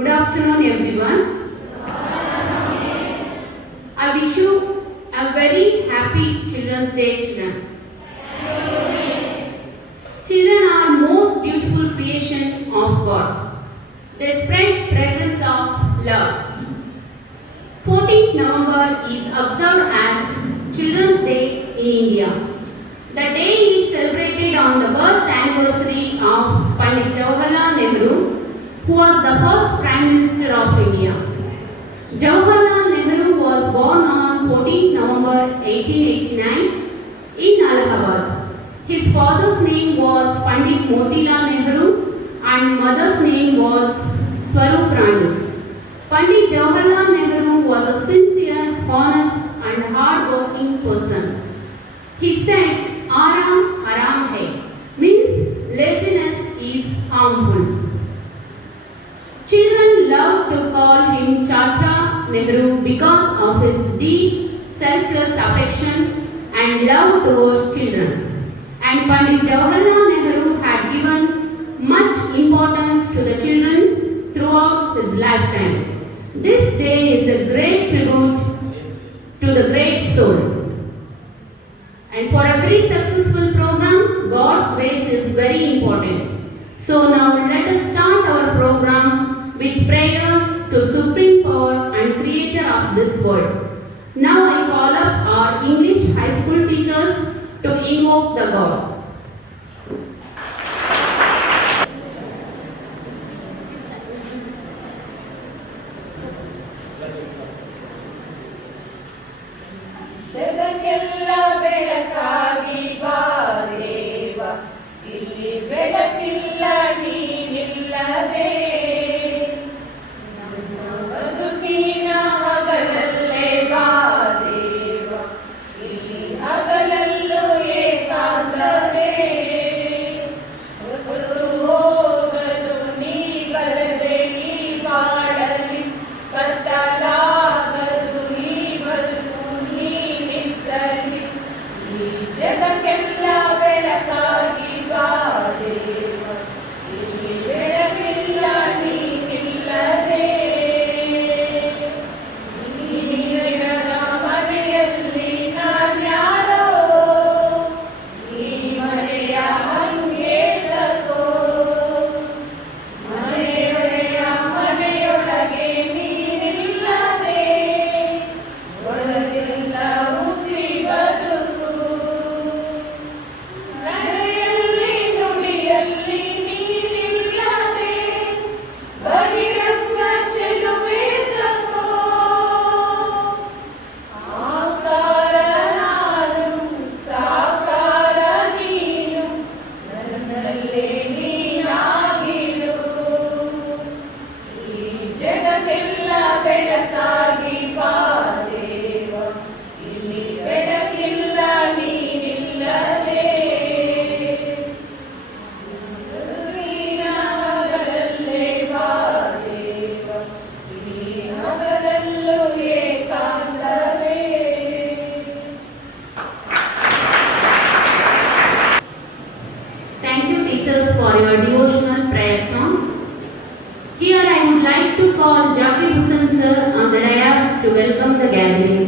Good afternoon, everyone. I wish you a very happy Children's Day, children. Children are most beautiful creation of God. They spread fragrance of love. 14th November is observed as Children's Day in India. The day is celebrated on the birth anniversary of Pandit Jawaharlal Nehru, who was the first Prime Minister of India. Jawaharlal Nehru was born on 14 November 1889 in Allahabad. His father's name was Pandit Motilal Nehru and mother's name was Swarup Rani. Pandit Jawaharlal Nehru was a sincere, honest and hard-working person. He said, "Aram haram hai," means laziness is harmful. Children love to call him Chacha Nehru because of his deep, selfless affection and love towards children. And Pandit Jawaharlal Nehru had given much importance to the children throughout his lifetime. This day is a great tribute to the great soul. And for a very successful program, God's grace is very important. So now let us start our program with prayer to Supreme Power and Creator of this world. Now I call up our English high school teachers to invoke the God. ಜಗಕ್ಕೆಲ್ಲ ಬೆಳಕಾಗಿ ಬಾ ದೇವ, ಇಲ್ಲಿ ಬೆಳಕಿಲ್ಲ ನೀನಿಲ್ಲದೆ. ನಮ್ಮ ಬದುಕಿನ ಹಗಲಲ್ಲೇ ಬಾ ದೇವ, ಇಲ್ಲಿ ಹಗಲಲ್ಲೂ ಏಕಾಂತವೇ. ಹೋಗದು ನೀ ಬರದೆ ಈ ಬಾಳಲಿ, ಕತ್ತಲಾಗದು ಈ ಬದುಕು ನೀನಿದ್ದಲ್ಲಿ. ಈ ಜಗಕ್ಕೆಲ್ಲ ಬೆಳಕಾಗಿ ಬಾ ದೇವ, ಇಲ್ಲಿ ಬೆಳಕಿಲ್ಲ ನೀನಿಲ್ಲದೆ. ನೀನಿರದ ಮನೆಯಲ್ಲಿ ನಾನ್ಯಾರೋ, ಈ ಮನೆಯ ಹಂಗೇತಕೋ. ಮನೆಯೊಳಗೆ ನೀನಿಲ್ಲದೆ, ಒಳಗೆಲ್ಲ ಉಸಿ ಬದುಕು. ನಡೆಯಲ್ಲಿ ನುಡಿಯಲ್ಲಿ ನೀನಿಲ್ಲದೆ, ಬಹಿರಂಗ ಚೆಲುವೆ ತಕೋ. ಆಕಾರ ನಾನು, ಸಾಕಾರ ನೀನು, ನನ್ನಲ್ಲೇ ನೀನಾಗಿರು. ಈ ಜಗಕ್ಕೆಲ್ಲ ಬೆಳಕಾಗಿ ಬಾ ದೇವ, ಇಲ್ಲಿ ಬೆಳಕಿಲ್ಲ ನೀನಿಲ್ಲದೆ. ಬದುಕಿನ ಹಗಲಲ್ಲೇ ಬಾ ದೇವ, ಇಲ್ಲಿ ಹಗಲಲ್ಲೂ ಏಕಾಂತವೇ. Thank you teachers for your devotional prayer song. Here I would like to call Zakir Hussain sir on the dais to welcome the gathering.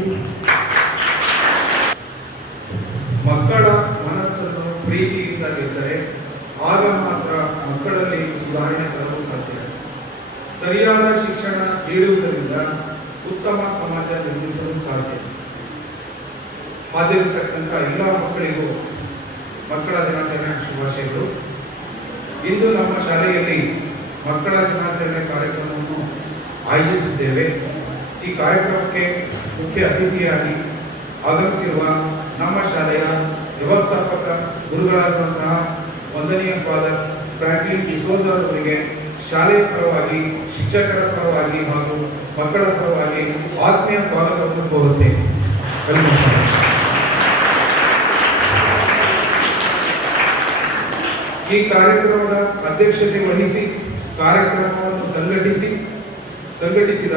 ಮಕ್ಕಳ ಮನಸ್ಸನ್ನು ಪ್ರೀತಿಯಿಂದ ಗೆದ್ದರೆ ಆಗ ಮಾತ್ರ ಮಕ್ಕಳಲ್ಲಿ ಸುಧಾರಣೆ ತರಲು ಸಾಧ್ಯ. ಸರಿಯಾದ ಶಿಕ್ಷಣ ನೀಡುವುದರಿಂದ ಉತ್ತಮ ಸಮಾಜ ನಿರ್ಮಿಸಲು ಸಾಧ್ಯ. ಹಾಜರಿರತಕ್ಕಂಥ ಎಲ್ಲ ಮಕ್ಕಳಿಗೂ ಮಕ್ಕಳ ದಿನಾಚರಣೆ ಶುಭಾಶಯಗಳು. ಇಂದು ನಮ್ಮ ಶಾಲೆಯಲ್ಲಿ ಮಕ್ಕಳ ದಿನಾಚರಣೆ ಕಾರ್ಯಕ್ರಮವನ್ನು ಆಯೋಜಿಸಿದ್ದೇವೆ. ಈ ಕಾರ್ಯಕ್ರಮಕ್ಕೆ ಮುಖ್ಯ ಅತಿಥಿಯಾಗಿ ಆಗಮಿಸಿರುವ ನಮ್ಮ ಶಾಲೆಯ ವ್ಯವಸ್ಥಾಪಕ ಗುರುಗಳಾದಂತಹ ವಂದನೀಯ ಫಾದರ್ ಫ್ರಾಂಕ್ಲಿನ್ ಡಿಸೋಜ ಅವರಿಗೆ ಶಾಲೆಯ ಪರವಾಗಿ, ಶಿಕ್ಷಕರ ಪರವಾಗಿ ಹಾಗೂ ಮಕ್ಕಳ ಪರವಾಗಿ ಆತ್ಮೀಯ ಸ್ವಾಗತವನ್ನು ಕೋರುತ್ತೇನೆ. ಈ ಕಾರ್ಯಕ್ರಮದ ಅಧ್ಯಕ್ಷತೆ ವಹಿಸಿ ಕಾರ್ಯಕ್ರಮವನ್ನು ಸಂಘಟಿಸಿದ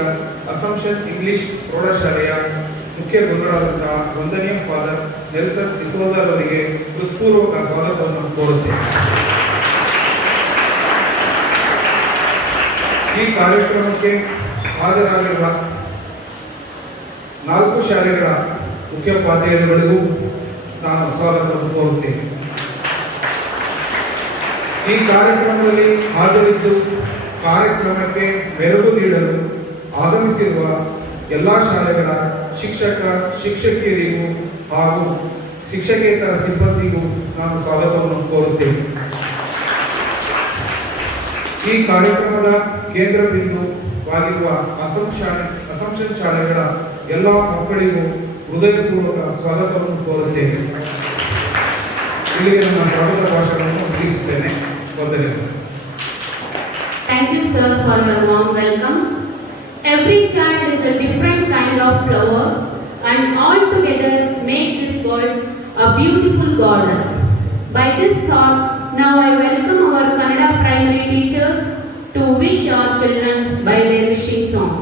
ಅಸಂಪ್ಷನ್ ಇಂಗ್ಲಿಷ್ ಪ್ರೌಢಶಾಲೆಯ ಮುಖ್ಯ ಗುರುಗಳಾದಂತಹ ವಂದನೀಯ ಫಾದರ್ ನೆಲ್ಸನ್ ಡಿಸೋಜ ಅವರಿಗೆ ಹೃತ್ಪೂರ್ವಕ ಸ್ವಾಗತವನ್ನು ಕೋರುತ್ತೇನೆ. ಈ ಕಾರ್ಯಕ್ರಮಕ್ಕೆ ಹಾಜರಾಗಿರುವ 4 ಶಾಲೆಗಳ ಮುಖ್ಯೋಪಾಧ್ಯಾಯರುಗಳಿಗೂ ನಾನು ಸ್ವಾಗತವನ್ನು ಕೋರುತ್ತೇನೆ. ಈ ಕಾರ್ಯಕ್ರಮದಲ್ಲಿ ಹಾಜರಿದ್ದು ಕಾರ್ಯಕ್ರಮಕ್ಕೆ ಮೆರುಗು ನೀಡಲು ಆಗಮಿಸಿರುವ ಎಲ್ಲ ಶಾಲೆಗಳ ಶಿಕ್ಷಕ ಶಿಕ್ಷಕಿಯರಿಗೂ ಹಾಗೂ ಶಿಕ್ಷಕೇತರ ಸಿಬ್ಬಂದಿಗೂ ನಾನು ಸ್ವಾಗತವನ್ನು ಕೋರುತ್ತೇನೆ. ಈ ಕಾರ್ಯಕ್ರಮದ ಕೇಂದ್ರ ಬಿಂದುವಾಗಿರುವ ಅಸಂಪ್ಷನ್ ಶಾಲೆಗಳ ಎಲ್ಲ ಮಕ್ಕಳಿಗೂ ಹೃದಯಪೂರ್ವಕ ಸ್ವಾಗತವನ್ನು ಕೋರುತ್ತೇನೆ. ಇಲ್ಲಿಗೆ ನನ್ನ ಸ್ವಾಗತ ಭಾಷಣವನ್ನು ಮುಗಿಸುತ್ತೇನೆ. ವಂದನೆಗಳು. Thank you, sir, for your warm welcome. Every child is a different kind of flower, and all together make this world a beautiful garden. By this thought, now I welcome our Kannada primary teachers to wish our children by their wishing song.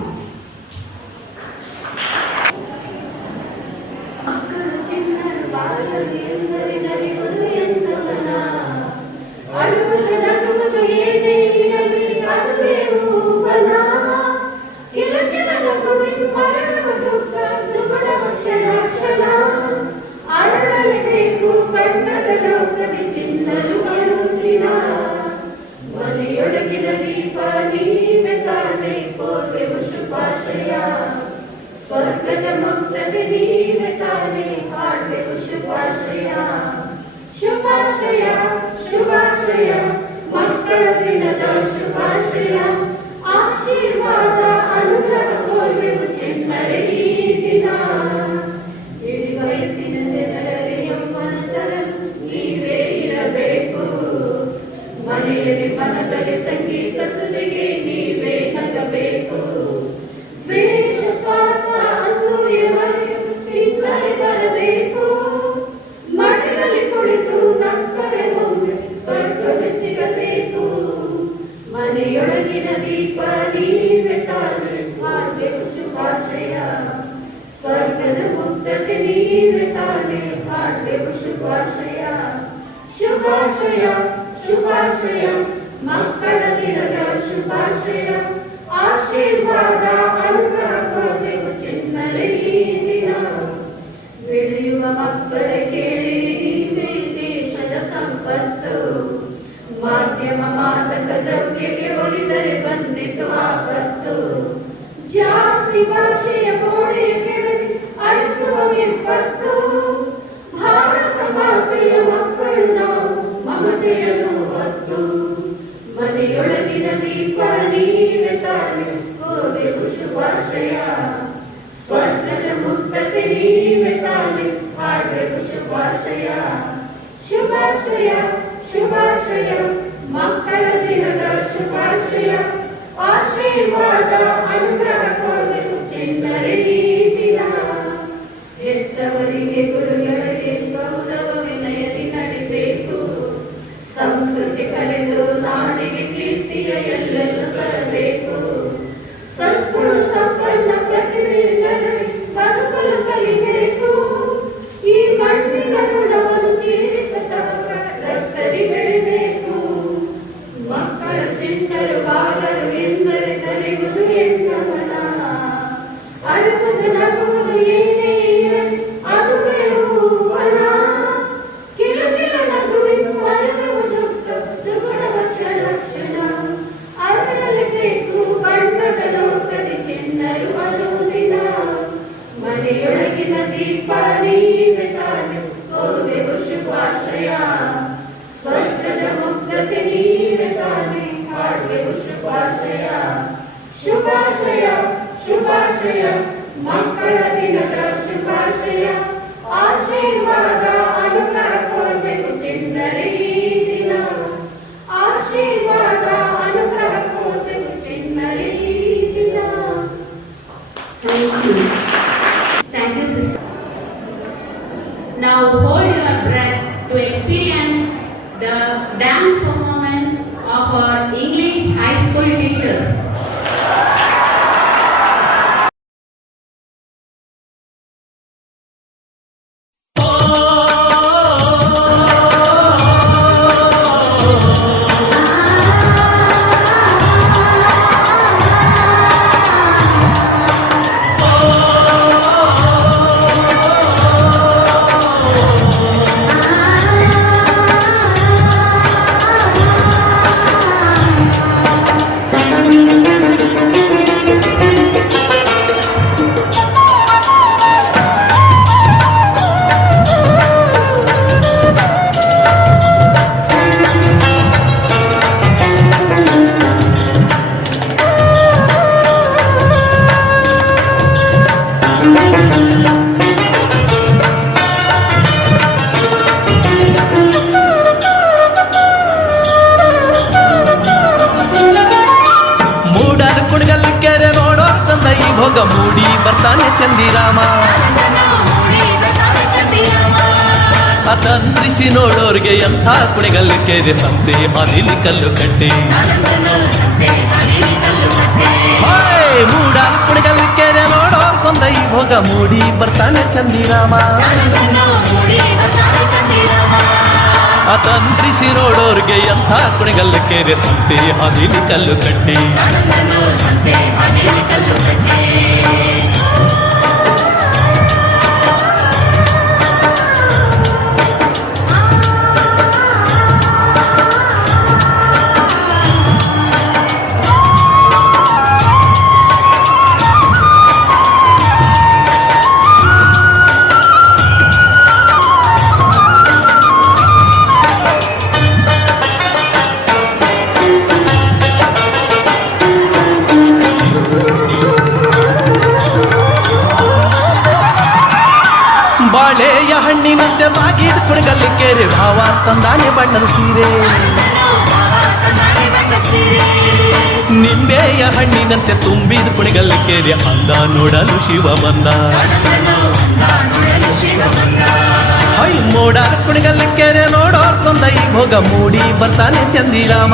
ಅರಳಲೇಬೇಕು ಬಣ್ಣದ ಲೋಕದಿ ಚಿನ್ನರು ಬರುತ್ತಿನ ಮನೆಯೊಳಗಿನ ದೀಪ ನೀವೆ ತಾನೇ ಕೋರ್ವೆವು ಶುಭಾಶಯ ಸ್ವರ್ಗದ ಮುಕ್ತತೆ ನೀವೆ ತಾನೇ ಹಾಡ್ವೆವು ಶುಭಾಶಯ ಶುಭಾಶಯ ಶುಭಾಶಯ ಮಕ್ಕಳ ದಿನದ ಶುಭಾಶಯ ಆಶೀರ್ವಾದ ಅನುಗ್ರಹ ಕೋರ್ವೆವು ಚಿನ್ನರೇ ಈ ದಿನ ಇಳಿ ವಯಸ್ಸಿನ ಜನರಲ್ಲಿ ಯೌವನ ತರಲು ನೀವೇ ಇರಬೇಕು ಮನೆಯಲ್ಲಿ ಮನದಲ್ಲಿ ಸಂಗೀತ ಸುದಿಗೆ ನೀವೇ ನಗಬೇಕು ದ್ವೇಷ ಸ್ವಾರ್ಥ ಅಸೂಯೆ ಮರೆತು ಚಿನ್ನರೆ ಬರಬೇಕು ಮನೆಯಲ್ಲಿ ಕುಳಿತು ನಕ್ಕರೆ ಒಮ್ಮೆ ಸ್ವರ್ಗವೇ ಸಿಗಬೇಕು ಮನೆಯೊಳಗಿನ ದೀಪ ನೀವೇ ತಾನೇ ಹಾಡ್ಬೇಕು ಶುಭಾಶಯ ಸ್ವರ್ಗದ ಮುಕ್ತತೆ ನೀವೇ ತಾನೇ ಹಾಡ್ಬೇಕು ಶುಭಾಶಯ ಶುಭಾಶಯ ಶುಭಾಶಯ ಮಕ್ಕಳ ದಿನದ ಶುಭಾಶಯ ಆಶೀರ್ವಾದ ಅನುಗ್ರಹ ಕೋರ್ಬೇಕು ಚಿನ್ನರೇ ಈ ದಿನ ಬೆಳೆಯುವ ಮಕ್ಕಳ ಕೇಳಿ ನೀವೇ ದೇಶದ ಸಂಪತ್ತು ಮಾಧ್ಯಮ ಮಾದಕ ದ್ರವ್ಯಕ್ಕೆ ಒಲಿದರೆ ಬಂದಿತು ಆಪತ್ತು ಜಾತಿ ಭಾಷೆಯ ಗೋಡೆಯ ಕೆಳಗೆ ಅಳಿಸುವ ವಿಪತ್ತು ಭಾರತ ಮಾತೆಯ ಮಕ್ಕಳು ನಾವು ಮಮತೆಯನ್ನು ಹೊತ್ತು ಮನೆಯೊಳಗಿನ ದೀಪ ನೀವೇ ತಾನೇ ಕೋರ್ವೆವು ಶುಭಾಶಯ ಸ್ವರ್ಗದ ಮುಕ್ತತೆ ನೀವೇ ತಾನೇ ಹಾಡ್ವೆವು ಶುಭಾಶಯ ಶುಭಾಶಯ ಶುಭಾಶಯ ಮಕ್ಕಳ ದಿನದ ಶುಭಾಶಯ ಆಶೀರ್ವಾದ ಅನುಗ್ರಹ ಕೋರ್ವೆವು ಚಿನ್ನರೇ ಈ ದಿನ ಹೆತ್ತವರಿಗೆ ಗುರುಗಳಿಗೆ ಗೌರವ ವಿನಯದಿ ನಡಿಬೇಕು ಸಂಸ್ಕೃತಿ ಕಲಿತು ನಾಡಿಗೆ ಕೀರ್ತಿಯ ಎಲ್ಲೆಲ್ಲೂ ತರಬೇಕು ಸದ್ಗುಣ ಸಂಪನ್ನ ಪ್ರತಿಭೆಯಿಂದಲೇ ಬದುಕಲು ಕಲಿಬೇಕು ಈ ಮಣ್ಣಿನ ಋಣವನ್ನು ತೀರಿಸತಕ್ಕ ರಕ್ತದಿ ಬೆಳಿಬೇಕು ಮಕ್ಕಳ ಚಿಣ್ಣರು ಬಾಲರು ಎಂದರೆ ಕಲಿಯುವುದು ಎನ್ನವನ ಅಳುವುದು ನಗುವುದು ಏನೇ ಇರಲಿ ಅದುವೇ ಹೂವನ ಕಿಲಕಿಲ ನಗುವಿನ ಮರೆಯುವುದು ದುಗುಡವ ಕ್ಷಣ ಅರಳಲೇಬೇಕು ಬಣ್ಣದ ಲೋಕದಿ ಚಿನ್ನರು ಅನುದಿನ ಮನೆಯೊಳಗಿನ ದೀಪ ನೀವೇ ತಾನೇ ಕೋರ್ವೆವು ಶುಭಾಶಯ ಸ್ವರ್ಗದ ಮುಕ್ತತೆ ನೀವೇ ತಾನೇ ಹಾಡ್ವೆವು ಶುಭಾಶಯ ಶುಭಾಶಯ ಶುಭಾಶಯ ಮಕ್ಕಳ ದಿನದ ಶುಭಾಶಯ ಆಶೀರ್ವಾದ ಅನುಗ್ರಹ ಕೋರ್ವೆವು ಚಿನ್ನರೇ ಈ ದಿನ ಆಶೀರ್ವಾದ ಅನುಗ್ರಹ ಕೋರ್ವೆವು ಚಿನ್ನರೇ ಈ ದಿನ. Thank you. Thank you, sister. Now hold your breath to experience the dance performance of our English high school teachers. ಬರ್ತಾನೆ ಚಂದಿರಾಮ ತಂದ್ರಿಸಿ ನೋಡೋರ್ಗೆ ಎಂಥ ಕುಣಿಗಲ್ಲಕ್ಕೆ ಸಂತೆ ಅನಿಲಿ ಕಲ್ಲು ಕಟ್ಟಿ ಮೂಡ ಕುಣಿಗಲ್ಲಕ್ಕೆ ನೋಡೋರ್ ಕೊಂದ ಈ ಭೋಗ ಮೂಡಿ ಬರ್ತಾನೆ ಚಂದಿರಾಮ ತಂತ್ರಿಸಿ ನೋಡೋರ್ಗೆ ಎಂಥ ಕುಣಿಗಲ್ಲಕ್ಕೆ ಸಂತೆ ಅನಿಲಿ ಕಲ್ಲು ಕಟ್ಟಿ ಬಾಳೆಯ ಹಣ್ಣಿನಂತೆ ಬಾಗಿದ ಕುಣಿಗಲ್ಲಕ್ಕೆ ಭಾವ ತಂದಾನೆ ಬಣ್ಣದ ಸೀರೆ ನಿಂಬೆಯ ಹಣ್ಣಿನಂತೆ ತುಂಬಿದ ಕುಣಿಗಲ್ಲಕ್ಕೆ ಅಂದ ನೋಡಲು ಶಿವ ಬಂದ ಹೈ ಮೋಡ ಕುಣಿಗಲ್ಲಕ್ಕೆ ನೋಡೋರ್ ಕೊಂದ ಈ ಭೋಗ ಮೂಡಿ ಬರ್ತಾನೆ ಚಂದಿರಾಮ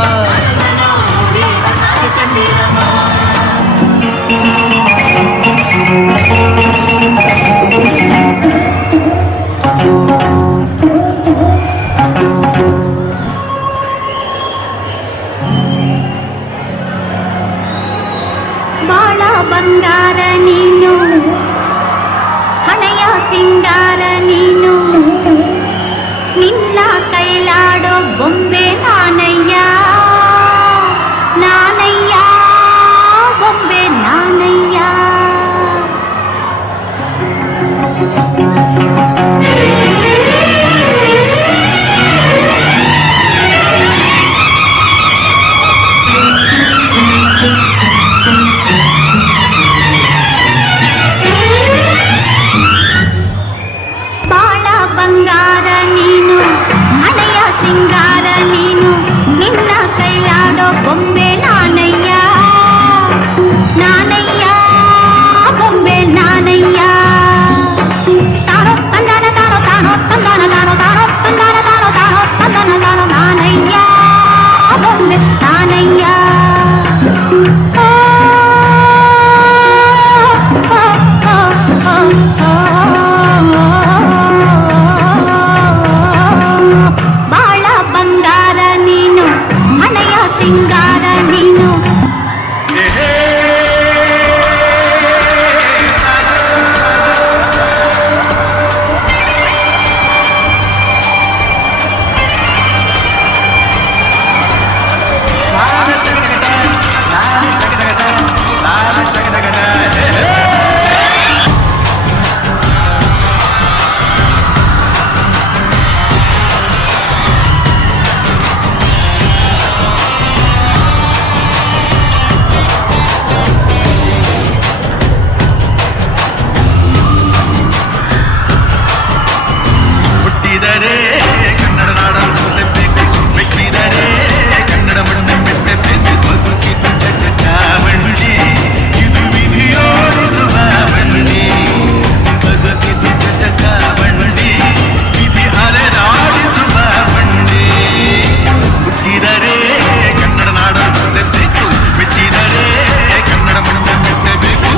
ಬಾಳ ಬಂಗಾರ ನೀನು ಹಣೆಯ ಸಿಂಗಾರ ನೀನು ನಿನ್ನ ಕೈಲಾಡೋ ಬೊಂಬೆ ನಾನಯ್ಯ ನಾನಯ್ಯ ಬೊಂಬೆ ನಾನಯ್ಯ ಬಂಗಾರ ನೀನು ಹಣೆಯ ಸಿಂಗಾರ ನೀನು ನಿನ್ನ ಕೈಲಾಡೋ ಬೊಂಬೆ ನಾನಯ್ಯ ನಾನಯ್ಯ ಬೊಂಬೆ ನಾನಯ್ಯ ತಾರೋ ತಂದಾನ ತಾರೋ ತಾರೋ ತಂದಾನ ತಾರೋ ತಾರೋ ತಂದಾನ ತಾರೋ ತಾರೋ ತಂದಾನ ತಾರೋ ನಾನಯ್ಯ ಬೊಂಬೆ ನಾನಯ್ಯ ಸಿಂಗಾರ ನೀನು ಕನ್ನಡ ನಾಡನ್ನು ಮೆಚ್ಚಿದರೆ ಕನ್ನಡ ಮಣ್ಣು ಮೆಟ್ಟಬೇಕು ಬದುಕಿತು ಚಟಚಾವಣಿ ಇದು ವಿಧಿಯೋಡಿಸುವ ಬಂಡಿ ಬದುಕಿತು ಚಟಚಾವಣಿ ವಿಧಿ ಅಲೆದಾಡಿಸುವ ಬಂಡಿ ಹುಟ್ಟಿದರೆ ಕನ್ನಡ ನಾಡನ್ನು ಮೆಚ್ಚಬೇಕು ಮೆಚ್ಚಿದರೆ ಕನ್ನಡ ಮಣ್ಣು ಮೆಟ್ಟಬೇಕು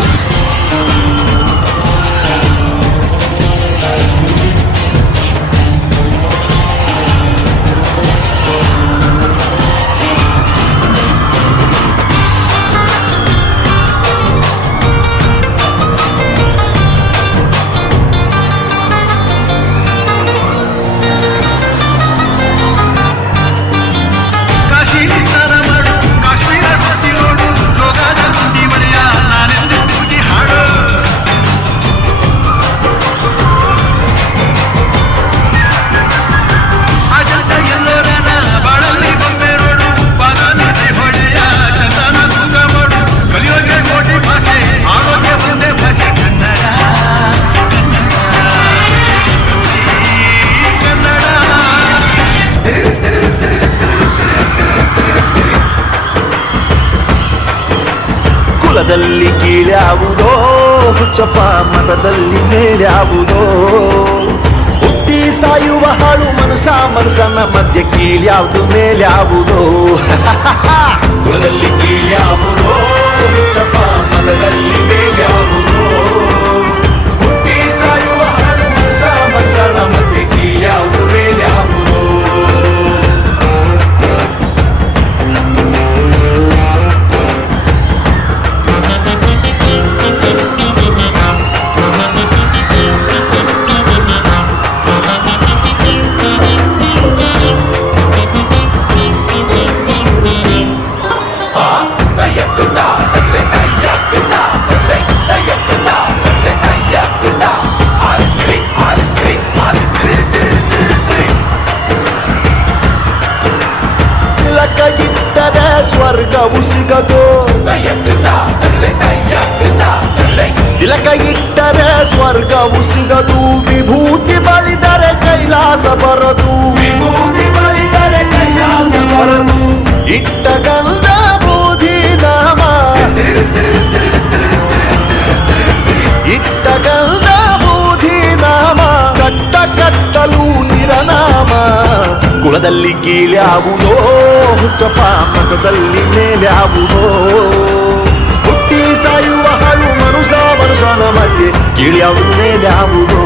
ಕುಲದಲ್ಲಿ ಕೀಳ್ಯಾವುದೋ ಹುಚ್ಚಪ್ಪ ಮತದಲ್ಲಿ ಮೇಲ್ಯಾವುದೋ ಹುಟ್ಟಿ ಸಾಯುವ ಹಾಳು ಮನುಷ್ಯನ ಮಧ್ಯೆ ಕೀಳ್ಯಾವುದು ಮೇಲ್ಯಾವುದೋ ಕುಲದಲ್ಲಿ ಕೀಳ್ಯಾವುದೋ ಹುಚ್ಚಪ್ಪ ಮತದಲ್ಲಿ ಮೇಲ್ಯಾವುದೋ ಹುಟ್ಟಿ ಸಾಯುವ ಹಾಳು ಮನುಷ್ಯನ ಮಧ್ಯೆ ಕೀಳ್ಯಾವುದು ಮೇಲ್ಯಾವುದೋ ತಿಲಕಗಿಟ್ಟರೆ ಸ್ವರ್ಗವು ಸಿಗದು ತಿಲಕ ಇಟ್ಟರೆ ಸ್ವರ್ಗವು ಸಿಗದು ವಿಭೂತಿ ಬಳಿದರೆ ಕೈಲಾಸ ಬರದು ವಿಭೂತಿ ಬಳಿದರೆ ಕೈಲಾಸ ಬರದು ಇಟ್ಟ ಗಂಧ ಬೂದಿ ನಾಮ ಇಟ್ಟ ಗಂಧ ಬೂದಿ ನಾಮ ಕಟ್ಟ ಕಟ್ಟಲು ನಿರನಾಮ ಕುಲದಲ್ಲಿ ಕೀಳ್ಯಾವುದೋ ಹುಚ್ಚಪ್ಪ ಮತದಲ್ಲಿ ಮೇಲ್ಯಾವುದೋ ಹುಟ್ಟಿ ಸಾಯುವ ಹಾಳು ಮನುಷ್ಯನ ಮಧ್ಯೆ ಕೀಳ್ಯಾವುದು ಮೇಲ್ಯಾವುದೋ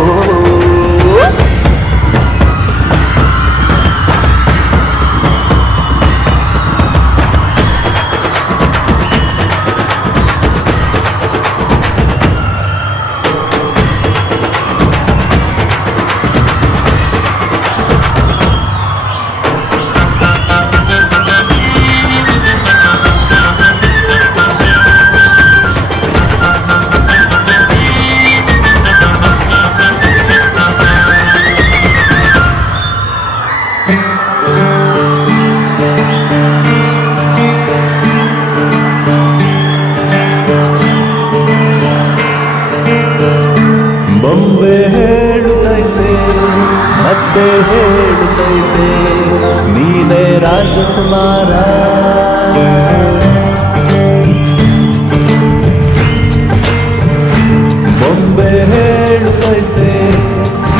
ಬೊಂಬೆ ಹೇಳುತ್ತೈತೆ ಮತ್ತೆ ಹೇಳುತ್ತೈತೆ ನೀನೇ ರಾಜಕುಮಾರ ಬೊಂಬೆ ಹೇಳುತ್ತೈತೆ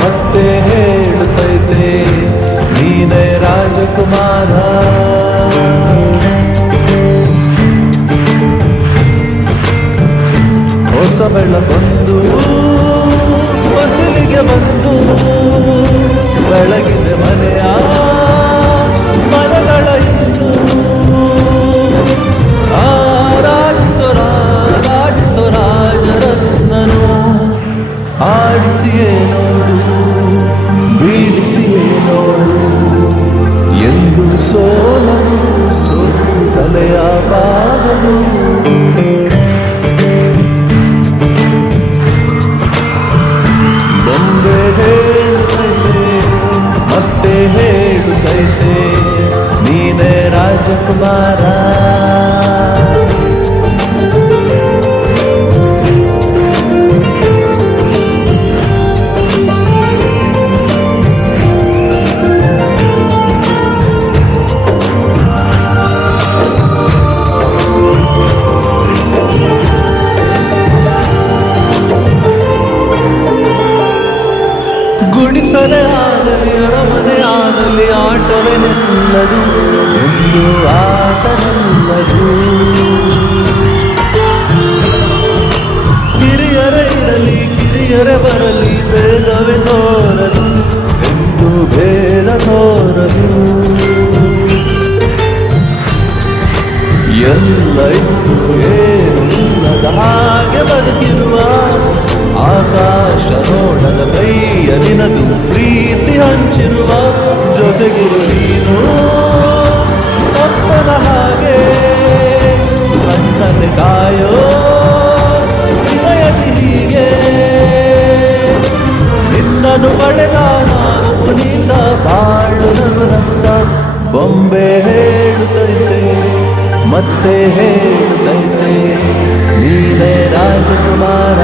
ಮತ್ತೆ ಹೇಳುತ್ತೈತೆ ನೀನೇ ರಾಜಕುಮಾರ ಹೊಸ ಬೆಳಗೊಂದು ಹೊಸಲಿಗೆ ಬಂದು ಬೆಳಗಿದೆ ಮನೆಯ ಮನಗಳ ಇಂದು ರಾಜಿಸೋ ರಾಜರತ್ನನು ಆಡಿಸಿಯೇ ನೋಡು ಬೀಳಿಸಿಯೇ ನೋಡು ಎಂದು ಸೋಲನು ತಲೆಯ ಬಾಗಲು ಬೊಂಬೆ ಹೇಳುತ್ತೈತೆ ಮತ್ತೆ ಹೇಳುತ್ತೈತೆ ನೀನೇ ರಾಜಕುಮಾರ ಗುಡಿಸಲೇ ಆಗಲಿ ಅರಮನೆ ಆಗಲಿ ಆಟವೇ ನಿಲ್ಲದು ಎಂದು ಆಟ ನಿಲ್ಲದು ಹಿರಿಯರೇ ಇರಲಿ ಕಿರಿಯರೇ ಬರಲಿ ಭೇದವೇ ತೋರದು ಎಂದು ಭೇದ ತೋರದು ಎಲ್ಲ ಇದ್ದು ಏನಿಲ್ಲದ ಹಾಗೆ ಬದುಕಿರುವ ಆಕಾಶ ನೋಡದ ಕೈಯ ನಿನದು ಪ್ರೀತಿ ಹಂಚಿರುವ ಜೊತೆಗಿರು ನೀನು ಅಪ್ಪನ ಹಾಗೆ ಕಣ್ಣಲ್ಲಿ ಕಾಯೋ ಹೃದಯದಿ ಹೀಗೆ ನಿನ್ನನ್ನು ಪಡೆದ ನಾವು ನಿನ್ನ ಬಾಳು ನಗುನಗುತ್ತ ಬೊಂಬೆ ಹೇಳುತ್ತೈತೆ ಮತ್ತೆ ಹೇಳುತ್ತೈತೆ ನೀನೇ ರಾಜಕುಮಾರ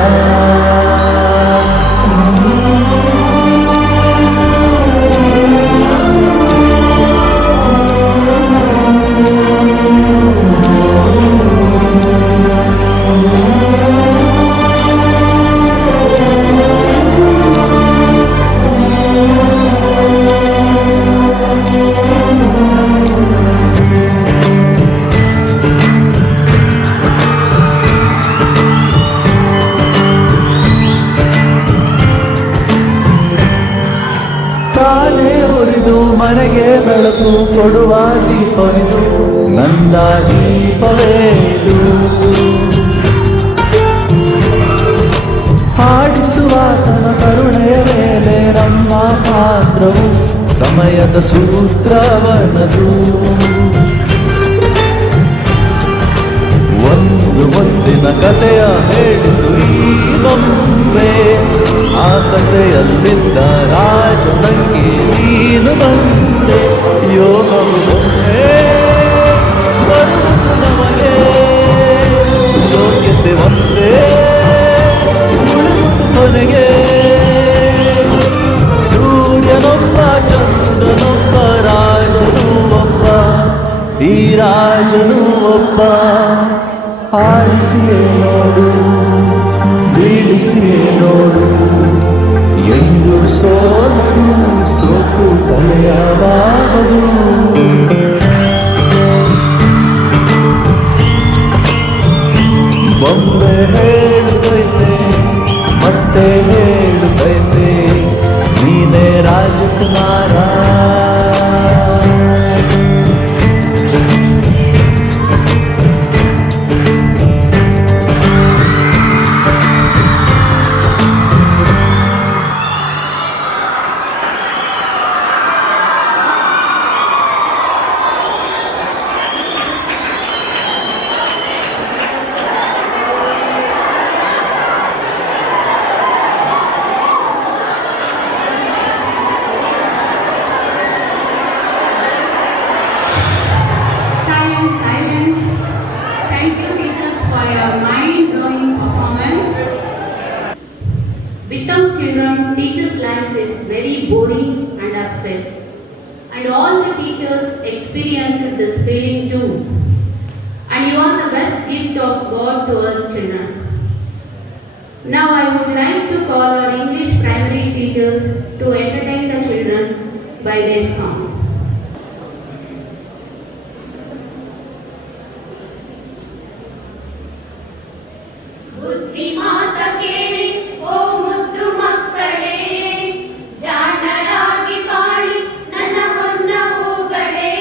ಮನೆಗೆ ಬೆಳಕು ಕೊಡುವ ದೀಪವಿದು, ನನ್ನ ದೀಪವೇ ಇದು. ಹಾಡಿಸುವ ತನ ಕರುಣೆಯ ಮೇಲೆ ನಮ್ಮ ಪಾತ್ರವು ಸಮಯದ ಸೂತ್ರವನದು. ಒಂದು ಮುಂದಿನ ಕಥೆಯ ಹೇಳಿತು ಈ ಬೊಂಬೆ, ಆ ಕಥೆಯಲ್ಲಿದ್ದ ರಾಜನಂಗೆ ನೀನು ಬಂದೆ. ಯೋಗವು ಒಂದೇ ಬರುವುದು ನಮಗೆ, ಯೋಗ್ಯತೆ ಒಂದೇ ಉಳಿಯುವುದು ಕೊನೆಗೆ. ಸೂರ್ಯನೊಬ್ಬ ಚಂದ್ರನೊಬ್ಬ ರಾಜನು ಒಬ್ಬ, ಈ ರಾಜನು ಒಬ್ಬ. ಆಡಿಸಿಯೇ ನೋಡು ಬೀಳಿಸಿಯೇ ನೋಡು, ಎಂದು ಸೋಲದು ಸೋತು ತಲೆಯಬಾರದು. ಬೊಂಬೆ ಹೇಳುತ್ತೈತೆ ಮತ್ತೆ ಹೇಳುತ್ತೈತೆ, ನೀನೇ ರಾಜಕುಮಾರ. Silence. Thank you, teachers, for your mind-blowing performance. Without children, teachers' life is very boring and upset. And all the teachers experience this feeling too. And you are the best gift of God to us children. Now I would like to call our English primary teachers to entertain the children by their song. ಬುದ್ಧಿ ಮಾತ ಕೇಳಿ ಓ ಮುದ್ದು ಮಕ್ಕಳೇ, ಜಾಣರಾಗಿ ಬಾಳಿ ನನ್ನ ಹೊನ್ನ ಹೂಗಳೇ.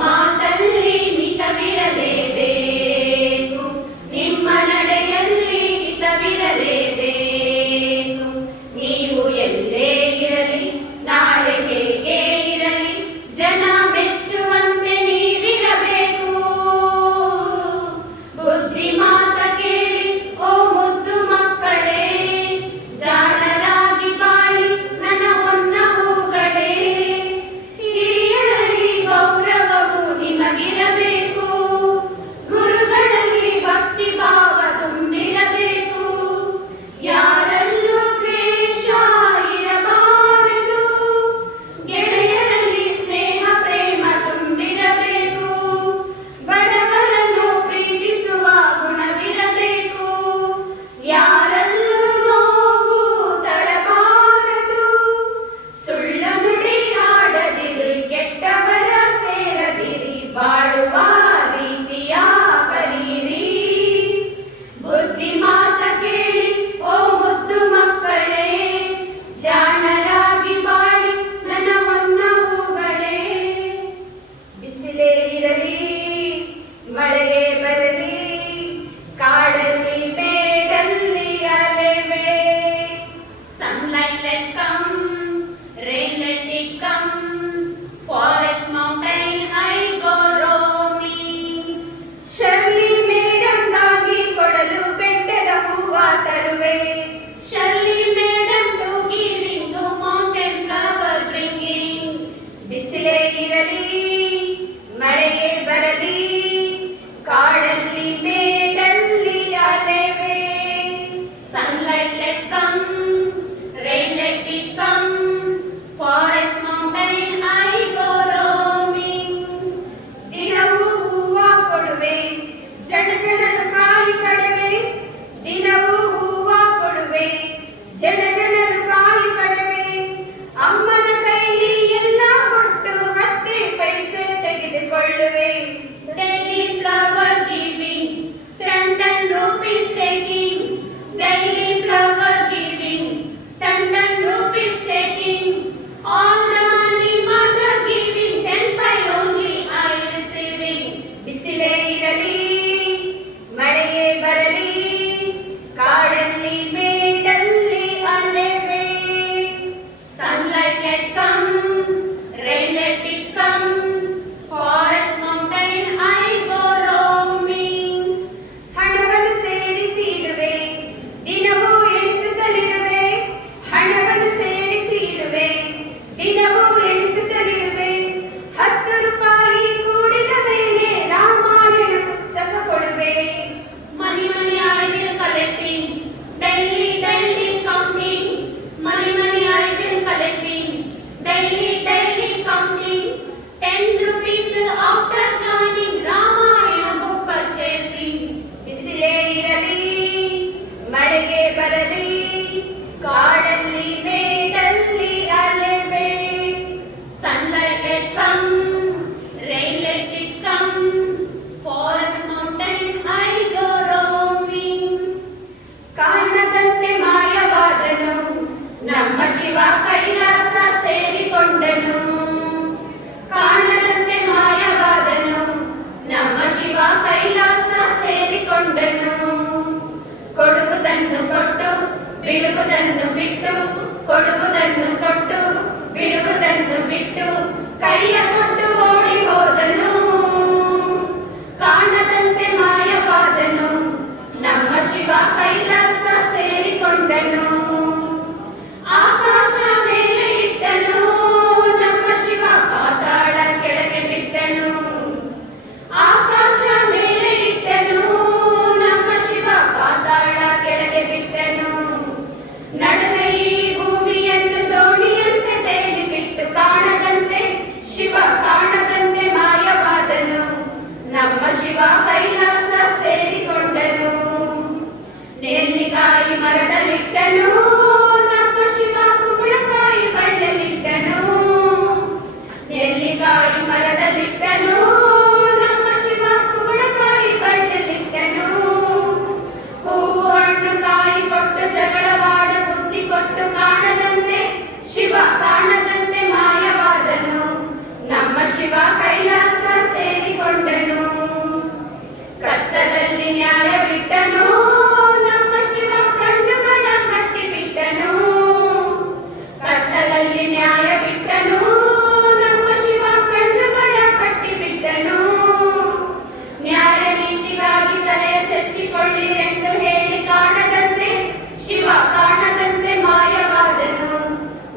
ಮಾತಲ್ಲಿ ಮಿತವಿರಲೇಬೇಕು, ನಿಮ್ಮ ನಡೆಯಲ್ಲಿ ಹಿತವಿರಲೇಬೇಕು. ನೀವು ಎಲ್ಲೇ ಇರಲಿ ನಾಳೆ ಹೇಗೆ ಇರಲಿ, ಜನ ಮೆಚ್ಚುವಂತೆ ನೀವಿರಬೇಕು. ಬುದ್ಧಿ ಮಾತ ಕೇಳಿ ಓ ಮುದ್ದು ಮಕ್ಕಳೇ, ಜಾಣರಾಗಿ ಬಾಳಿ ನನ್ನ ಹೊನ್ನ ಹೂಗಳೇ. ಹಿರಿಯರಲ್ಲಿ ಗೌರವವು ನಿಮಗಿರಬೇಕು, ಗುರುಗಳಲ್ಲಿ ಭಕ್ತಿ ಭಾವ ತುಂಬಿರಬೇಕು. ಯಾರಲ್ಲೂ ದ್ವೇಷ ಇರಬಾರದು, ಗೆಳೆಯರಲ್ಲಿ ಸ್ನೇಹ ಪ್ರೇಮ ತುಂಬಿರಬೇಕು. ಬಡವರನ್ನು ಪ್ರೀತಿಸುವ ಗುಣವಿರಬೇಕು, ಯಾರಲ್ಲೂ ನೋವು ತರಬಾರದು. ಸುಳ್ಳ ನುಡಿ ಆಡದಿರಿ, ಕೆಟ್ಟವರ ಸೇರದಿರಿ, ಬಾಳುವ ರೀತಿಯ ಕಲಿಯಿರಿ. ಬುದ್ಧಿ ಮಾತ ಕೇಳಿ ಓ ಮುದ್ದು ಮಕ್ಕಳೇ, ಜಾಣರಾಗಿ ಬಾಳಿ ನನ್ನ ಹೊನ್ನ ಹೂಗಳೇ. ಬಿಸಿಲೇ ಇರಲಿ ಮಳೆಗೆ ಬರಲಿ, ಕಾಡಲ್ಲಿ ಮೇಡಲ್ಲಿ ಅಲೆವೆ. Sunlight let come, rain let it come, forest mountain I go roaming. Shirley ಮೇಡಮ್ಗಾಗಿ ಕೊಡಲು ಬೆಟ್ಟದ ಹೂವ ತರುವೆ. Shirley madam to giving to mountain flower bringing. ಬಿಸಿಲೇ ಇರಲಿ ಮಳೆಗೆ ಬರಲಿ, ಕಾಡಲ್ಲಿ ಮೇಡಲ್ಲಿ ಅಲೆವೆ. Sunlight let come, rain let it come, forest mountain Shiva Kailasa ಸೇರಿಕೊಂಡನು, ಕಾಣದಂತೆ ಮಾಯವಾದನು. ನಮ್ಮ ಶಿವ ಕೈಲಾಸ ಸೇರಿಕೊಂಡನು, ಕೊಡುವುದನ್ನು ಕೊಟ್ಟು ಬಿಡುವುದನ್ನು ಬಿಟ್ಟು, ಕೊಡುವುದನ್ನು ಕೊಟ್ಟು ಬಿಡುವುದನ್ನು ಬಿಟ್ಟು, ಕೈಯ ಕೊಟ್ಟು ಓಡಿ ಹೋದನು, ಕಾಣದಂತೆ ಮಾಯವಾದನು. ನಮ್ಮ ಶಿವ ಕೈಲಾಸ ಸೇರಿಕೊಂಡನು, ಆಕಾಶ ಮೇಲೆ ಇಟ್ಟನು, ನಮ್ಮ ಶಿವ ಪಾತಾಳ ಕೆಳಗೆ ಬಿಟ್ಟನು. ಆಕಾಶ ಮೇಲೆ ಇಟ್ಟನು, ನಮ್ಮ ಶಿವ ಪಾತಾಳ ಕೆಳಗೆ ಬಿಟ್ಟನು. ನಡುವೆ ಈ ಭೂಮಿಯನ್ನು ದೋಣಿಯಂತೆ ತೇಲಿ ಬಿಟ್ಟು, ಕಾಣದಂತೆ ಶಿವ ಕಾಣದಂತೆ ಮಾಯವಾದನು. ನಮ್ಮ ಶಿವ ಕೈಲಾಸ ಸೇರಿಕೊಂಡನು, ನೆಲ್ಲಿಕಾಯಿ ಮರದಲ್ಲಿಟ್ಟನು, ನಮ್ಮ ಶಿವ ಕುಂಬಳಕಾಯಿ ಬಳ್ಳಿಯಲ್ಲಿಟ್ಟನು. ನೆಲ್ಲಿಕಾಯಿ ಮರದಲ್ಲಿಟ್ಟನು, ನಮ್ಮ ಶಿವ ಕುಂಬಳಕಾಯಿ ಬಳ್ಳಿಯಲ್ಲಿಟ್ಟನು. ಹೂವು ಹಣ್ಣು ಕಾಯಿ ಕೊಟ್ಟು ಜಗಳವಾಡ ಬುದ್ಧಿ ಕೊಟ್ಟು, ಕಾಣದಂತೆ ಶಿವ ಕಾಣದಂತೆ ಮಾಯವಾದನು. ನಮ್ಮ ಶಿವ ಕೈಲಾಸ ಸೇರಿಕೊಂಡನು, ಕತ್ತಲಲ್ಲಿ ನ್ಯಾಯವಿಟ್ಟನು, ನಮ್ಮ ಶಿವ ಕಣ್ಣುಗಳ ಕಟ್ಟಿಬಿಟ್ಟನು. ಕತ್ತಲಲ್ಲಿ ನ್ಯಾಯವಿಟ್ಟನು, ನಮ್ಮ ಶಿವ ಕಣ್ಣುಗಳ ಕಟ್ಟಿಬಿಟ್ಟನು. ನ್ಯಾಯ ನೀತಿಗಾಗಿ ತಲೆಯ ಚಚ್ಚಿಕೊಳ್ಳಿರೆಂದು ಹೇಳಿ, ಕಾಣದಂತೆ ಶಿವ ಕಾಣದಂತೆ ಮಾಯವಾದನು.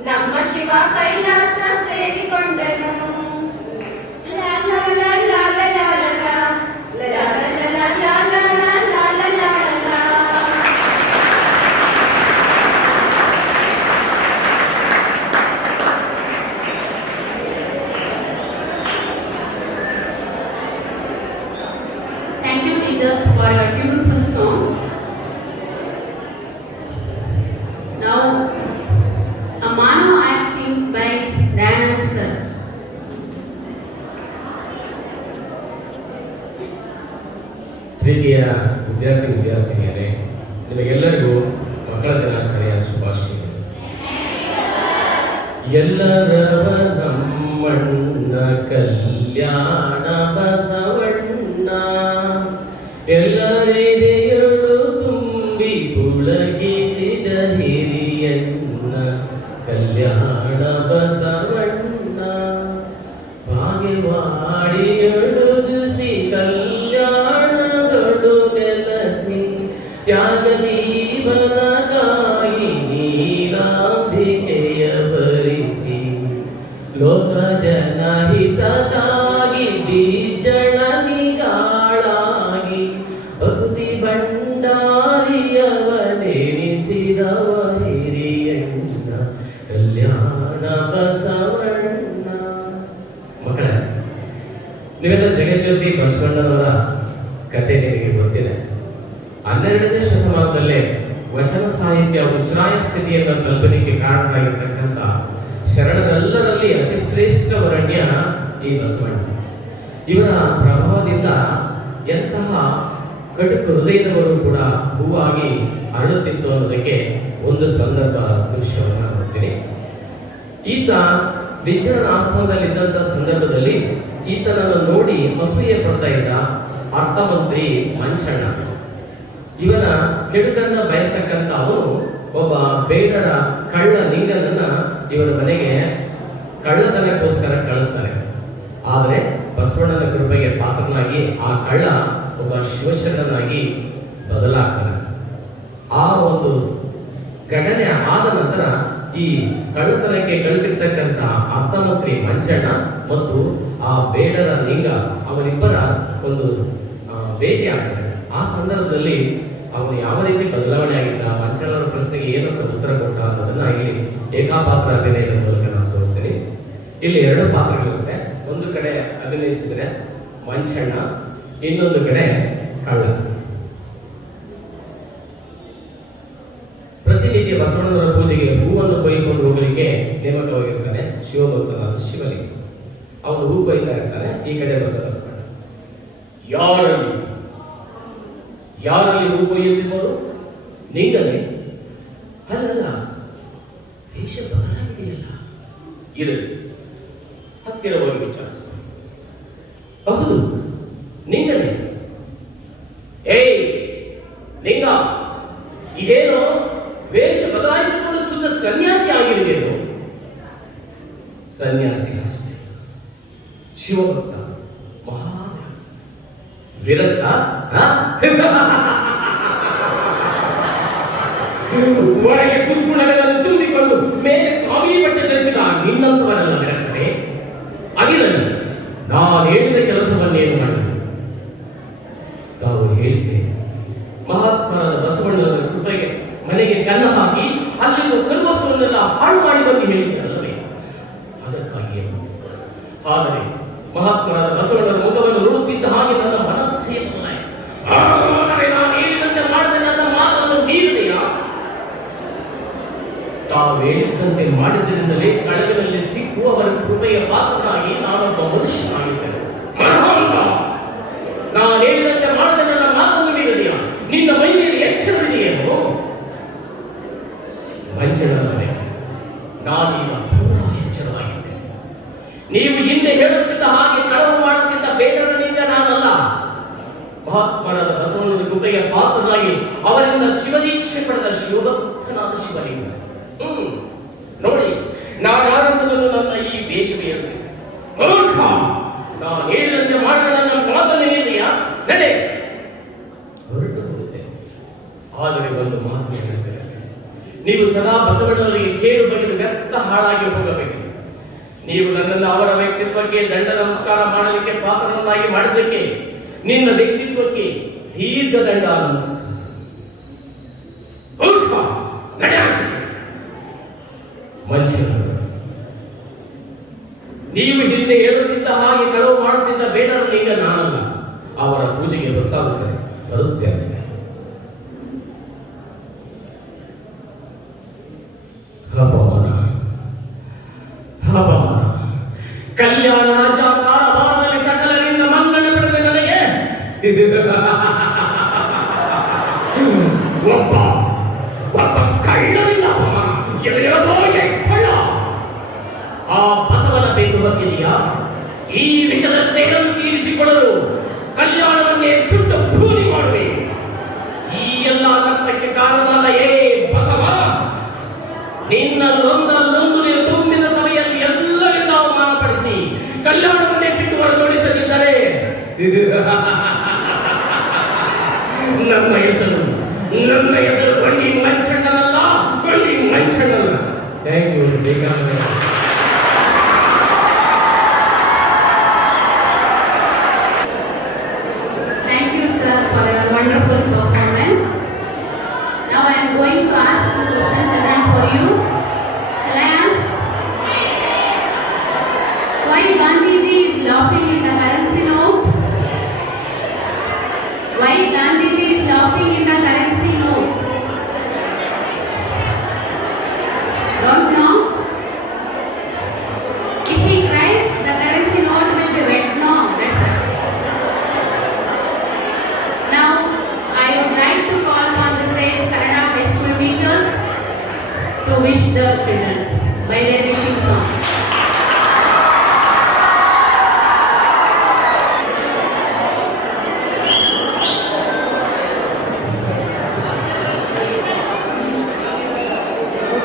ನಮ್ಮ ಶಿವ ಕೈಲಾಸ ಸೇರಿಕೊಂಡನು. ಲಾ ಲಾ ಲಾ ಲಾ ಲಾ ಲಾ ಲಾ ಲಾ ಲಾ ಲಾ ಲಾ ಲಾ ಲಾ ಲಾ ಲಾ. Thank you, teachers, for your beautiful song. Now, a mono acting by Dayanand sir. ಪ್ರೀತಿಯ ವಿದ್ಯಾರ್ಥಿನಿಯರೇ, ನಿಮಗೆಲ್ಲರಿಗೂ ಮಕ್ಕಳ ದಿನಾಚರಣೆಯ ಶುಭಾಶಯಗಳು. ಎಲ್ಲರವ ನಮ್ಮಣ್ಣ ಕಲ್ಯಾಣ ಬಸವಣ್ಣ, ಎಲ್ಲರೆದೆಯೊಳು ತುಂಬಿ ಪುಳಗಿಸಿದ ಹಿರಿಯಣ್ಣ ಕಲ್ಯಾಣ ಬಸವಣ್ಣ. ಭಾಗ್ಯವಾಡಿಯೊಳುದಿಸಿ ಕಲ್ಯಾಣದೊಳು ನೆಲಸಿ, ತ್ಯಾಗ ಜೀವನಕ್ಕಾಗಿ ನೀಲಾಂಬಿಕೆಯ ಭರಿಸಿ, ಲೋಕ ಜನಹಿತಕ್ಕಾಗಿ ಬೀಜಣ ನಿಗಾಳಾಗಿ, ಭಕ್ತಿ ಭಂಡಾರಿಯವನೆನಿಸಿದವ ಹಿರಿಯಣ್ಣ ಕಲ್ಯಾಣ ಬಸವಣ್ಣ. ಮಕ್ಕಳೇ, ನೀವೆಲ್ಲ ಜಗಜ್ಯೋತಿ ಬಸವಣ್ಣನವರ ಕಥೆ ನಿಮಗೆ ಗೊತ್ತಿದೆ. 12ನೇ ಶತಮಾನದಲ್ಲೇ ವಚನ ಸಾಹಿತ್ಯ ಉಚ್ಛ್ರಾಯ ಸ್ಥಿತಿಯನ್ನು ತಲುಪಲಿಕ್ಕೆ ಕಾರಣರಾಗಿರ್ತಕ್ಕಂಥ ಶರಣರೆಲ್ಲರಲ್ಲಿ ಅತಿ ಶ್ರೇಷ್ಠ ವರಣ್ಯ ಈ ಬಸವಣ್ಣ. ಇವರ ಪ್ರಭಾವದಿಂದ ಎಂತಹ ಕಟುಕು ಹೃದಯದವರು ಕೂಡ ಹೂವಾಗಿ ಅರಳುತ್ತಿತ್ತು ಅನ್ನೋದಕ್ಕೆ ಒಂದು ಸಂದರ್ಭ ದೃಶ್ಯವನ್ನು ನೋಡ್ತೀನಿ. ಈತ ವಿಚಾರ ಆಸ್ಥಾನದಲ್ಲಿದ್ದಂಥ ಸಂದರ್ಭದಲ್ಲಿ ಈತನನ್ನು ನೋಡಿ ಅಸೂಯೆ ಪಡ್ತಾ ಇದ್ದ ಅರ್ಥಮಂತ್ರಿ ಮಂಚಣ್ಣ. ಇವನ ಕೆಡುಕನ್ನ ಬಯಸ್ತಕ್ಕಂಥ ಅವನು ಒಬ್ಬ ಬೇಡರ ಕಳ್ಳ ನೀಗನನ್ನ ಇವನ ಮನೆಗೆ ಕಳ್ಳತನಕ್ಕೋಸ್ಕರ ಕಳಿಸ್ತಾನೆ. ಆದರೆ ಬಸವಣ್ಣನ ಕೃಪೆಗೆ ಪಾತ್ರನಾಗಿ ಆ ಕಳ್ಳ ಒಬ್ಬ ಶಿವಶರಣನಾಗಿ ಬದಲಾಗ್ತಾನೆ. ಆ ಒಂದು ಘಟನೆ ಆದ ನಂತರ ಈ ಕಳ್ಳತನಕ್ಕೆ ಕಳಿಸಿರ್ತಕ್ಕಂಥ ಅರ್ಥಮಂತ್ರಿ ಮಂಚಣ್ಣ ಮತ್ತು ಆ ಬೇಡರ ನೀಗ ಅವರಿಬ್ಬರ ಒಂದು ಭೇಟಿ ಆಗ್ತದೆ. ಆ ಸಂದರ್ಭದಲ್ಲಿ ಅವನು ಯಾವ ರೀತಿ ಬದಲಾವಣೆ ಆಗಿದ್ದ, ಮಂಚಣ್ಣನ ಪ್ರಶ್ನೆಗೆ ಏನಂತ ಉತ್ತರ ಕೊಟ್ಟ ಅನ್ನೋದನ್ನ ಇಲ್ಲಿ ಏಕಾಪಾತ್ರ ಅಭಿನಯದ ಮೂಲಕ ನಾನು ತೋರಿಸ್ತೀನಿ. ಇಲ್ಲಿ 2 ಪಾತ್ರಗಳಿರುತ್ತೆ. ಒಂದು ಕಡೆ ಅಭಿನಯಿಸಿದ್ರೆ ಮಂಚಣ್ಣ, ಇನ್ನೊಂದು ಕಡೆ ಕಳ್ಳ. ಪ್ರತಿನಿತ್ಯ ಬಸವಣ್ಣನವರ ಪೂಜೆಗೆ ಹೂವನ್ನು ಕೊಯ್ಕೊಂಡು ಹೋಗಲಿಕ್ಕೆ ನೇಮಕವಾಗಿರ್ತಾನೆ ಶಿವಭಕ್ತನಾದ ಶಿವಲಿಂಗ. ಅವನು ಹೂ ಕೊಯ್ತಾ ಇರ್ತಾನೆ. ಈ ಕಡೆ ಬಂದ ಬಸವಣ್ಣ, ಯಾರಲ್ಲಿ ಹೂ ಕೊಯ್ಯುತ್ತಿರುವರು? ನೀಗಲ್ಲಿ? ಅಲ್ಲಲ್ಲ, ವೇಷಭಾಷೆ ಬದಲಾಗಿದೆಯಲ್ಲ. ಇರಲಿ, ಹತ್ತಿರ ಹೋಗಿ ವಿಚಾರಿಸ. ಹೌದು, ನಿಂಗನೇ. ಏಯ್ ಲಿಂಗ, ಇದೇನು ವೇಷ ಬದಲಾಯಿಸಿಕೊಂಡು ಶುದ್ಧ ಸನ್ಯಾಸಿ ಆಗಿರುವೇನು? ಸನ್ಯಾಸಿ ಅಷ್ಟೇ, ಶಿವಭಕ್ತ, ಮಹಾದೇವ, ವಿರಕ್ತ. ಒಳಗೆ ಕುರ್ಕುಣಗಳನ್ನು ತುಂಬಿಕೊಂಡು ಮೇಲೆ ಕಾವಿ ಬಟ್ಟೆ ಧರಿಸಿದ ನಿನ್ನಂತವರೆಲ್ಲ ವಿರಕ್ತರೆ. ಅದಿರಲಿ, ನಾನು ಹೇಳಿದ ಕೆಲಸವನ್ನೇನು ಮಾಡಿದೆ? ತಾವು ಹೇಳಿದೆ, ಮಹಾತ್ಮರಾದ ಬಸವಣ್ಣನ ಕೃಪೆಗೆ ಮನೆಗೆ ಕನ್ನ ಹಾಕಿ ಅಲ್ಲಿರುವ ಸರ್ವಸ್ವನ್ನೆಲ್ಲ ಹಾಳು ಮಾಡಿ ಬಂದು ಹೇಳಿದ್ದಲ್ಲವೇ? ಅದಕ್ಕಾಗಿಯೇ. ಆದರೆ ಮಹಾತ್ಮರಾದ ಬಸವಣ್ಣನ ಮುಖವನ್ನು ನೋಡುತ್ತಿದ್ದ ಹಾಗೆ ನನ್ನ ಮನಸ್ಸೇ ಬದಲಾಯಿತು. ನಾನು ಹೇಳಿದಂತೆ ಮಾಡಿದ ನನ್ನ ಮಾತನ್ನು ಮೀರಿದೆಯಾ? ತಾವು ಹೇಳಿದಂತೆ ಮಾಡಿದ್ದರಿಂದಲೇ ಕಳಗಿನಲ್ಲಿ ಸಿಕ್ಕುವವರ ಕೃಪೆಯ ಪಾತ್ರನಾಗಿ ನಾನೊಬ್ಬ ಮನುಷ್ಯನಾಗಿದ್ದೇನೆ. ನಾನು ಹೇಳಿದಂತೆ ಮಾಡಿದ ನನ್ನ ಮಾತನ್ನು ಮೀರಿದೆಯಾ? ನಿನ್ನ ಮೈ ಮೇಲೆ ಎಚ್ಚರವಿದೆಯೇನು? ವಂಚನವೇ, ನಾನೀಗ ಪೂರ್ಣ ಎಚ್ಚರವಾಗಿದ್ದೆ. ನೀವು ಹಿಂದೆ ಹೇಳುತ್ತಿದ್ದ ಹಾಗೆ ಕಳವು ಮಾಡುತ್ತಿದ್ದ ಬೇಡರನಿಂದ ನಾನಲ್ಲ. ಮಹಾತ್ಮರಾದ ಬಸವಣ್ಣನ ಕೃಪೆಯ ಪಾತ್ರನಾಗಿ ಅವರಿಂದ ಶಿವದೀಕ್ಷೆ ಪಡೆದ ಶಿವಭಕ್ತನಾದ ಶಿವಲಿಂಗ. ನೋಡಿ, ನಾನಾರಂಭದಲ್ಲೂ ನನ್ನ ಈ ವೇಷವೇ ಇರಬೇಕು. ನಾನು ಹೇಳಿದಂತೆ ಮಾಡಿದ ನನ್ನ ಮಾತನ್ನು ನೀಡಿದೆಯಾ? ನಡೆ, ಹೊರಟು ಹೋಗುತ್ತೆ. ಆದರೆ ಒಂದು ಮಾತು ಹೇಳುತ್ತೇನೆ, ನೀವು ಸದಾ ಬಸವಣ್ಣವರಿಗೆ ಕೇಳು ಬಗೆದು ವ್ಯರ್ಥ ಹಾಳಾಗಿ ಹೋಗಬೇಕು. ನೀವು ನನ್ನನ್ನು ಅವರ ವ್ಯಕ್ತಿತ್ವಕ್ಕೆ ದಂಡ ನಮಸ್ಕಾರ ಮಾಡಲಿಕ್ಕೆ ಪಾತ್ರನನ್ನಾಗಿ ಮಾಡಿದ್ದಕ್ಕೆ ನಿನ್ನ ವ್ಯಕ್ತಿತ್ವಕ್ಕೆ ದೀರ್ಘ ದಂಡ ನಮಸ್ಕಾರ. ನೀವು ಹಿಂದೆ ಹೇಳುತ್ತಿದ್ದ ಹಾಗೆ ಕಳವು ಮಾಡುತ್ತಿದ್ದ ಬೇಡರಲ್ಲಿಂದ ನಾನಲ್ಲ. ಅವರ ಪೂಜೆಗೆ ಗೊತ್ತಾಗುತ್ತದೆ, ಬರುತ್ತೇನೆ. ಕಲ್ಯಾಣ ರಾಜ್ಯ ಕಾರವಾರದಲ್ಲಿ ಸಕಲರಿಂದ ಮಂಗನ ಪಡೆದ ನನಗೆ ಒಬ್ಬ ಕಳ್ಳರಿಂದ ಆ ಬಸವನ ಬೇಕು ಬಗ್ಗಿದೆಯಾ? ಈ ವಿಷದ ಸೇರನ್ನು ತೀರಿಸಿಕೊಳ್ಳಲು ಕಲ್ಯಾಣವನ್ನೇ ಸುಟ್ಟು ಭೂಮಿ ಮಾಡುವೆ. ಈ ಎಲ್ಲ ನರ್ತಕ್ಕೆ ಕಾರಣನಲ್ಲ ಏ ಬಸವ. ನಿನ್ನ ನೊಂದು ತುಂಬಿದ ಸಭೆಯಲ್ಲಿ ಎಲ್ಲರಿಂದ ಅವಮಾನಪಡಿಸಿ ಕಲ್ಯಾಣವನ್ನೇ ಬಿಟ್ಟು ಹೊರತೋಡಿಸದಿದ್ದರೆ ನನ್ನ ಹೆಸರು ಕೊಂಡಿ ಮಂಚಣ್ಣನಲ್ಲ, ಕೊಂಡಿ ಮಂಚಣ್ಣಲ್ಲ. Thank you. Thank you, sir, for your wonderful performance. Now I am going to ask a question again for you. Shall I ask? Why Gandhiji is laughing in the currency note? Why Gandhiji is laughing in the currency note? Don't know? If he cries, the currency note will be wet. No, that's it. Now, I would like to call on the stage Kannada high school teachers to wish the children by their wishing song.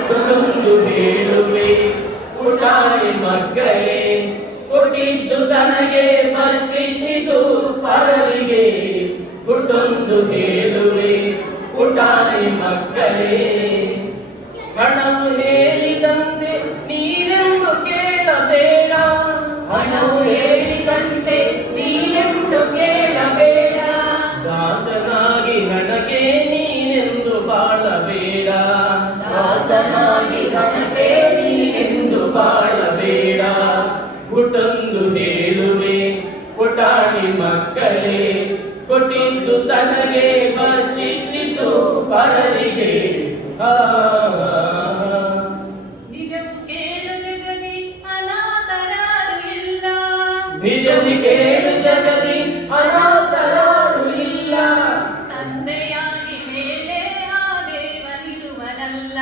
ಹುಟ್ಟೊಂದು ಹೇಳುವೆ ಪುಟಾಣಿ ಮಕ್ಕಳೇ, ಕೊಟ್ಟಿದ್ದು ತನಗೆ ಬಚ್ಚಿಟ್ಟಿತು ಪರರಿಗೆ. ಹುಟ್ಟೊಂದು ಹೇಳುವೆ ಪುಟಾಣಿ ಮಕ್ಕಳೇ, ಹಣವು ಹೇಳಿದಂತೆ ನೀನೆಂದು ಕೇಳಬೇಡ. ಹಣವು ಹೇಳಿದಂತೆ ನೀನೆಂದು ಕೇಳಬೇಡ. ದಾಸನಾಗಿ ಹಣಗೆ ನೀನೆಂದು ಬಾಳಬೇಡ. ದಾಸನಾಗಿ ಹಣಗೆ ನೀನೆಂದು ಬಾಳಬೇಡ. ಹುಟ್ಟೊಂದು ಹೇಳುವೆ ಪುಟಾಣಿ ಮಕ್ಕಳೇ, ಕೊಟ್ಟಿದ್ದು ತನಗೆ ಬಚ್ಚಿಟ್ಟಿತು ಪರರಿಗೆ. ನಿಜವು ಕೇಳು ಜಗದಿ ಅನಾಥರಾರು ಇಲ್ಲ. ನಿಜದಿ ಕೇಳು ಜಗದಿ ಅನಾಥರಾರು ಇಲ್ಲ. ತಂದೆಯಾಗಿ ಮೇಲೆ ಆ ದೇವನಿರುವನಲ್ಲ.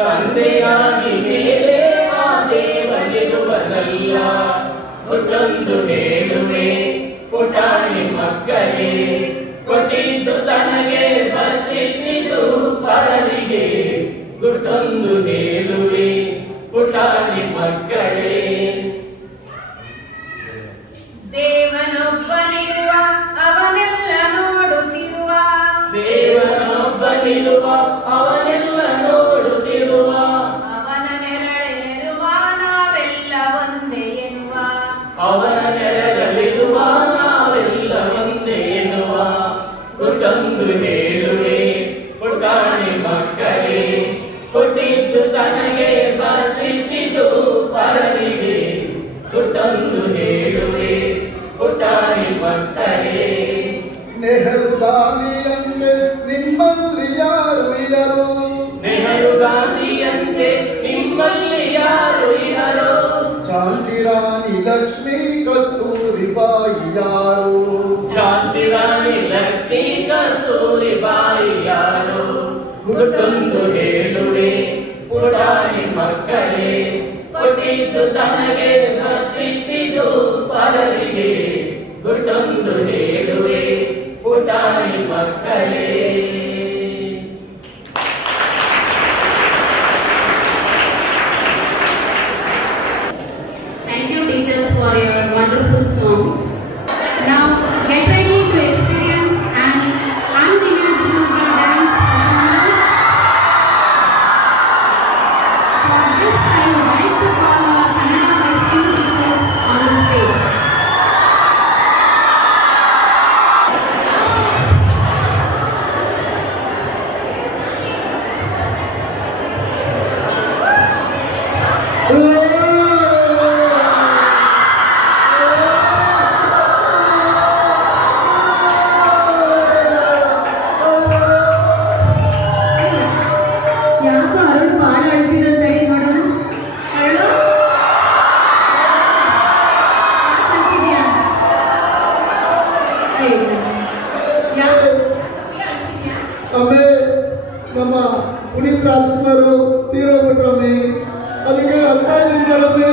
ತಂದೆಯಾಗಿ ಮೇಲೆ ಲಕ್ಷ್ಮೀ ಕಸ್ತೂರಿಬಾಯಿ ಯಾರು? ಝಾನ್ಸಿ ರಾಣಿ ಲಕ್ಷ್ಮೀ ಕಸ್ತೂರಿಬಾಯಿ ಯಾರು? ಗುಟ್ಟೊಂದು ಹೇಳುವೆ ಪುಟಾಣಿ ಮಕ್ಕಳೇ, ಕೊಟ್ಟಿದ್ದು ತನಗೆ ಬಚ್ಚಿಟ್ಟಿದ್ದು ಪರರಿಗೆ. ಗುಟ್ಟೊಂದು ಹೇಳುವೆ ಪುಟಾಣಿ ಮಕ್ಕಳೇ. Thank you teachers for your wonderful song. Now get ready to experience an unimaginable dance performance. For this I would like to call our Kannada high school teachers on the stage. ಯಾಕೋ ಅರುಣ್ ಬಾಳ ಅಳ್ತಿದಂತ ಹೇಳಿ ನೋಡೋಣ. ಅರುಳು ಅಳ್ತಿದ್ಯಾ? ಯಾಕೆ ಅಳ್ತಿದ್ಯಾ? ಅಮ್ಮೆ, ನಮ್ಮ ಪುನೀತ್ ರಾಜ್ಕುಮಾರ್ ತೀರೋಗ್ಬಿಟ್ರಮ್ಮೆ, ಅದಕ್ಕೆ ಅಳ್ತಾ ಇದ್ದೀನಿ ಮೇಡಮ್ಮೆ.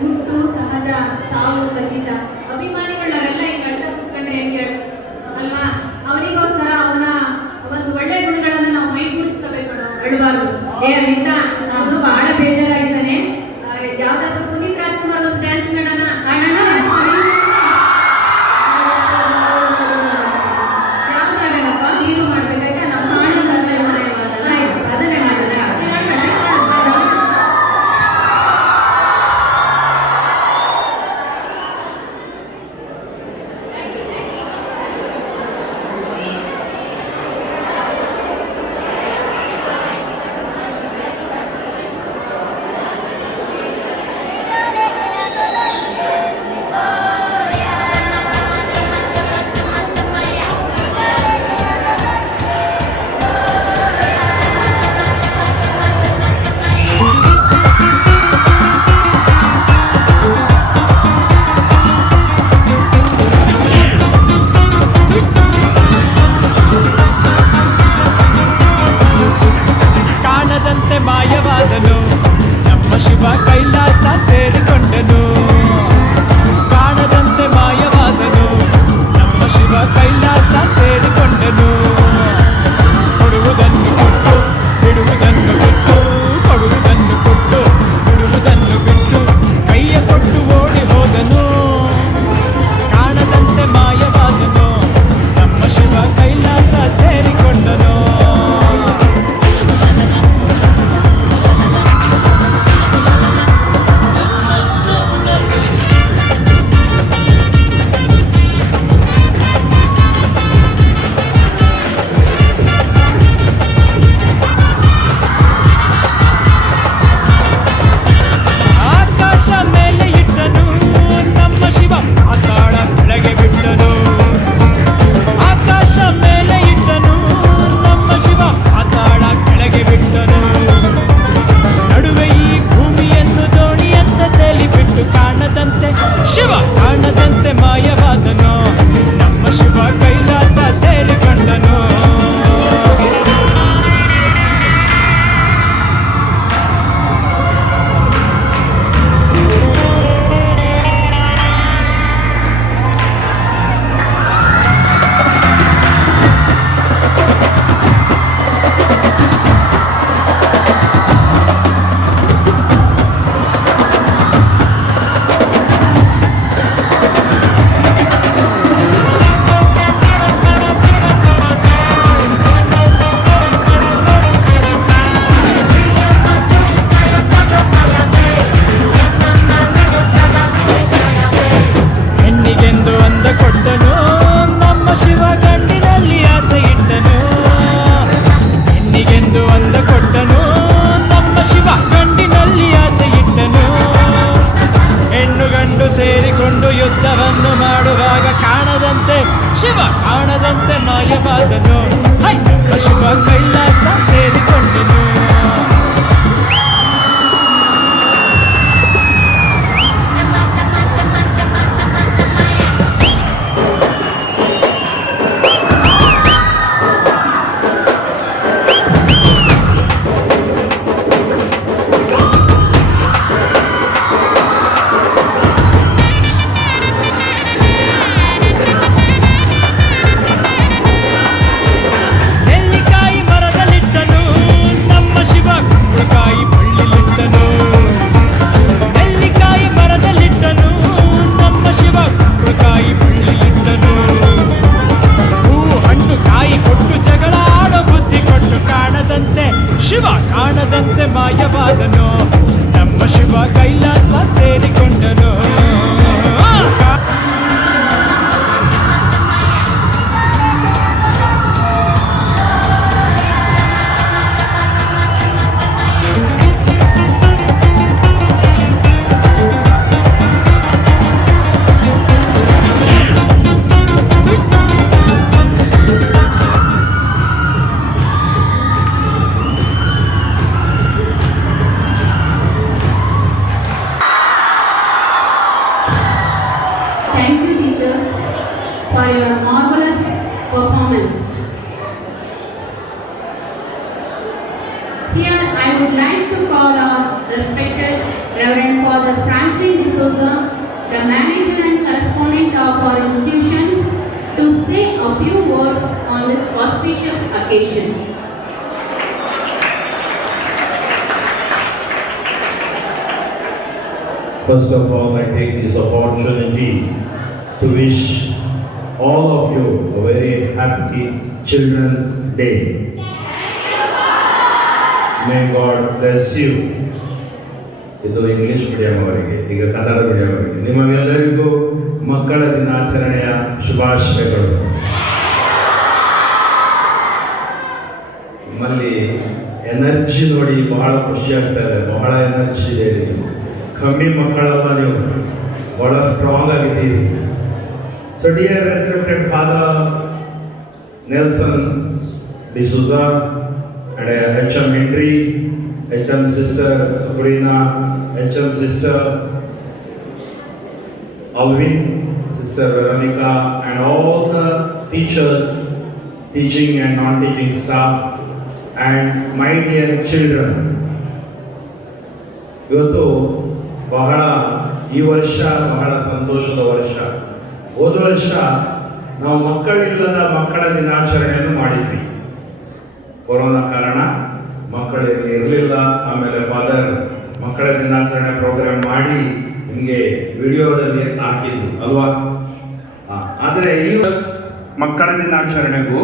ಹುಟ್ಟು ಸಹಜ, ಸಾವು ಖಚಿತ. ಅಭಿಮಾನಿಗಳವರೆಲ್ಲ ಹಿಂಗೆ ಅಳ್ತಾ ಕೂತ್ಕೊಂಡ್ರೆ ಹೆಂಗೆ ಅಲ್ವಾ? ಅವನಿಗೋಸ್ಕರ ಅವನ ಒಂದು ಒಳ್ಳೆ ಗುಣಗಳನ್ನು ನಾವು ಮೈಗೂಡಿಸ್ಕೋಬೇಕು, ಅಳಬಾರ್ದು. ಅಲ್ಲಿಂದ ಅವನು ಬಹಳ ಬೇಜಾರಾಗಿದ್ದಾನೆ. ಯಾವ್ದಾದ್ರು ಪುನೀತ್ ರಾಜ್ಕುಮಾರ್ ಒಂದು ಡ್ಯಾನ್ಸ್ ಮಾಡೋಣ. ನೀನು ಮಾಡ್ಬೇಕಾಯ್ತಾ? ನಮ್ಮ ಅದನ್ನೇ ಮಾಡೋಣ. ಕಾಣದಂತೆ ಮಾಯವಾದನು ನಮ್ಮ ಶಿವ ಕೈಲಾಸ ಸೇರಿಕೊಂಡನು. ಕಾಣದಂತೆ ಮಾಯವಾದನು ನಮ್ಮ ಶಿವ ಕೈಲಾಸ ಸೇರಿಕೊಂಡನು. ಕೊಡುವುದನ್ನು ಕೊಟ್ಟು ಬಿಡುವುದನ್ನು ಬಿಟ್ಟು, ಕೊಡುವುದನ್ನು ಕೊಟ್ಟು ಬಿಡುವುದನ್ನು ಬಿಟ್ಟು, ಕೈಯ ಕೊಟ್ಟು ಓಡಿ ಹೋದನು. ಕಾಣದಂತೆ ಮಾಯವಾದನು ನಮ್ಮ ಶಿವ ಕೈಲಾಸ ಸೇರಿಕೊಂಡನು. ಆಕಾಶ ಮೇಲೆ ಇಟ್ಟನು ನಮ್ಮ ಶಿವ ಪಾತಾಳ ಕೆಳಗೆ ಬಿಟ್ಟನು. ಆಕಾಶ ಮೇಲೆ ಇಟ್ಟನು ನಮ್ಮ ಶಿವ ಪಾತಾಳ ಕೆಳಗೆ ಬಿಟ್ಟನು. ನಡುವೆ ಈ ಭೂಮಿಯನ್ನು ದೋಣಿಯಂತ ತೇಲಿಬಿಟ್ಟು ಕಾಣದಂತೆ ಶಿವ ಕಾಣದಂತೆ ಮಾಯವಾದನು. ನಮ್ಮ ಶಿವ ಕೈಲಾಸ ಸೇರಿಕೊಂಡನು. ಹೆಣ್ಣಿಗೆಂದು ಅಂದ ಕೊಟ್ಟನು ನಮ್ಮ ಶಿವ ಗಂಡಿನಲ್ಲಿ ಆಸೆ ಇಟ್ಟನು. ಹೆಣ್ಣಿಗೆಂದು ಅಂದ ಕೊಟ್ಟನು ನಮ್ಮ ಶಿವ ಗಂಡಿನಲ್ಲಿ ಆಸೆ ಇಟ್ಟನು. ಹೆಣ್ಣು ಗಂಡು ಸೇರಿಕೊಂಡು ಯುದ್ಧವನ್ನು ಮಾಡುವಾಗ ಕಾಣದಂತೆ ಶಿವ ಕಾಣದಂತೆ ಮಾಯವಾದನು. ನಮ್ಮ ಶಿವ ಕೈಲಾಸ ಸೇರಿ ಮಾಡಿದೆನು. ನೆಲ್ಲಿಕಾಯಿ ಮರದಲ್ಲಿಟ್ಟನು ನಮ್ಮ ಶಿವ ಕುಂಬಳಕಾಯಿ ಬಳ್ಳಿಲಿಟ್ಟನು. ನೆಲ್ಲಿಕಾಯಿ ಮರದಲ್ಲಿಟ್ಟನು ನಮ್ಮ ಶಿವ ಕುಂಬಳಕಾಯಿ ಬಳ್ಳಿಲಿಟ್ಟನು. ಹೂವು ಹಣ್ಣು ಕಾಯಿ ಕೊಟ್ಟು ಜಗಳ ಆಡೋ ಬುದ್ಧಿ ಕೊಟ್ಟು ಕಾಣದಂತೆ ಶಿವ ಕಾಣದಂತೆ ಮಾಯವಾದನು. ನಮ್ಮ ಶಿವ ಕೈಲಾಸ ಸೇರಿಕೊಂಡನು. Thank you, teachers, for your marvelous performance. Here, I would like to call our respected Reverend Father Franklin D'Souza, the manager and correspondent of our institution, to say a few words on this auspicious occasion. First of all, I take this opportunity to wish all of you a very happy Children's Day. May God bless you. ಇದು English medium ಅವರಿಗೆ, ಈಗ Kannada medium ಅವರಿಗೆ ನಿಮಗೆಲ್ಲರಿಗೂ ಮಕ್ಕಳ ದಿನಾಚರಣೆಯ ಶುಭಾಶಯಗಳು. ನಿಮ್ಮಲ್ಲಿ energy ನೋಡಿ ಬಹಳ ಖುಷಿ ಆಗ್ತಾ ಇದೆ, ಬಹಳ ಎನರ್ಜಿ ಇದೆ. ಕಮ್ಮಿ ಮಕ್ಕಳಲ್ಲ, ನೀವು ಬಹಳ ಸ್ಟ್ರಾಂಗ್ ಆಗಿದ್ದೀರಿ. So dear respected father Nelson D'Souza and HM Henry, HM sister Sabrina, HM sister Alvin, sister Veronica, and all the teachers, teaching and non-teaching staff, and my dear children. ಇವತ್ತು ಬಹಳ ಈ ವರ್ಷ ಬಹಳ ಸಂತೋಷದ ವರ್ಷ. ಹೋದ ವರ್ಷ ನಾವು ಮಕ್ಕಳಿಲ್ಲದ ಮಕ್ಕಳ ದಿನಾಚರಣೆಯನ್ನು ಮಾಡಿದ್ವಿ. ಕೊರೋನಾ ಕಾರಣ ಮಕ್ಕಳಿಗೆ ಇರಲಿಲ್ಲ. ಆಮೇಲೆ ಫಾದರ್ ಮಕ್ಕಳ ದಿನಾಚರಣೆ ಪ್ರೋಗ್ರಾಮ್ ಮಾಡಿ ನಿಮಗೆ ವಿಡಿಯೋದಲ್ಲಿ ಹಾಕಿದ್ರು ಅಲ್ವಾ? ಆದರೆ ಈ ಮಕ್ಕಳ ದಿನಾಚರಣೆಗೂ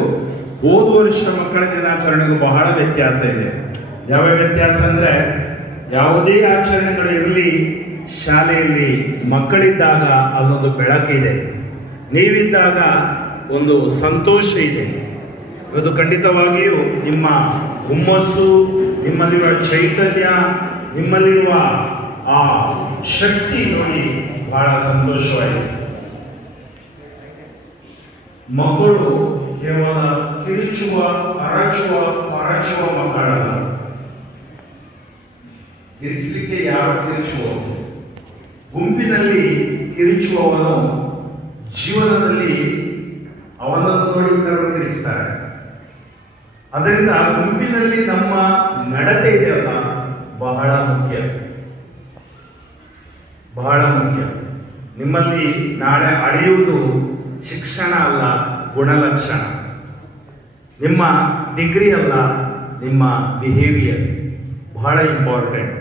ಹೋದ ವರ್ಷ ಮಕ್ಕಳ ದಿನಾಚರಣೆಗೂ ಬಹಳ ವ್ಯತ್ಯಾಸ ಇದೆ. ಯಾವ ವ್ಯತ್ಯಾಸ ಅಂದರೆ, ಯಾವುದೇ ಆಚರಣೆಗಳು ಇರಲಿ, ಶಾಲೆಯಲ್ಲಿ ಮಕ್ಕಳಿದ್ದಾಗ ಅದೊಂದು ಬೆಳಕಿದೆ, ನೀವಿದ್ದಾಗ ಒಂದು ಸಂತೋಷ ಇದೆ. ಇವತ್ತು ಖಂಡಿತವಾಗಿಯೂ ನಿಮ್ಮ ಹುಮ್ಮಸ್ಸು, ನಿಮ್ಮಲ್ಲಿರುವ ಚೈತನ್ಯ, ನಿಮ್ಮಲ್ಲಿರುವ ಆ ಶಕ್ತಿ ನೋಡಿ ಬಹಳ ಸಂತೋಷವಾಗಿದೆ. ಮಕ್ಕಳು ಕೇವಲ ಕಿರುಚುವ, ಅರಚುವ ಮಕ್ಕಳಲ್ಲ. ಕಿರಿಚಲಿಕ್ಕೆ ಯಾರು ಕಿರುಚುವ? ಗುಂಪಿನಲ್ಲಿ ಕಿರುಚುವವನು ಜೀವನದಲ್ಲಿ ಅವನನ್ನು ನೋಡಿ ಇತರರು ಕಿರಿಚ್ತಾರೆ. ಅದರಿಂದ ಗುಂಪಿನಲ್ಲಿ ನಮ್ಮ ನಡತೆ ಇದೆಯಲ್ಲ, ಬಹಳ ಮುಖ್ಯ, ಬಹಳ ಮುಖ್ಯ. ನಿಮ್ಮಲ್ಲಿ ನಾಳೆ ಅಳೆಯುವುದು ಶಿಕ್ಷಣ ಅಲ್ಲ, ಗುಣಲಕ್ಷಣ. ನಿಮ್ಮ ಡಿಗ್ರಿ ಅಲ್ಲ, ನಿಮ್ಮ ಬಿಹೇವಿಯರ್ ಬಹಳ ಇಂಪಾರ್ಟೆಂಟ್.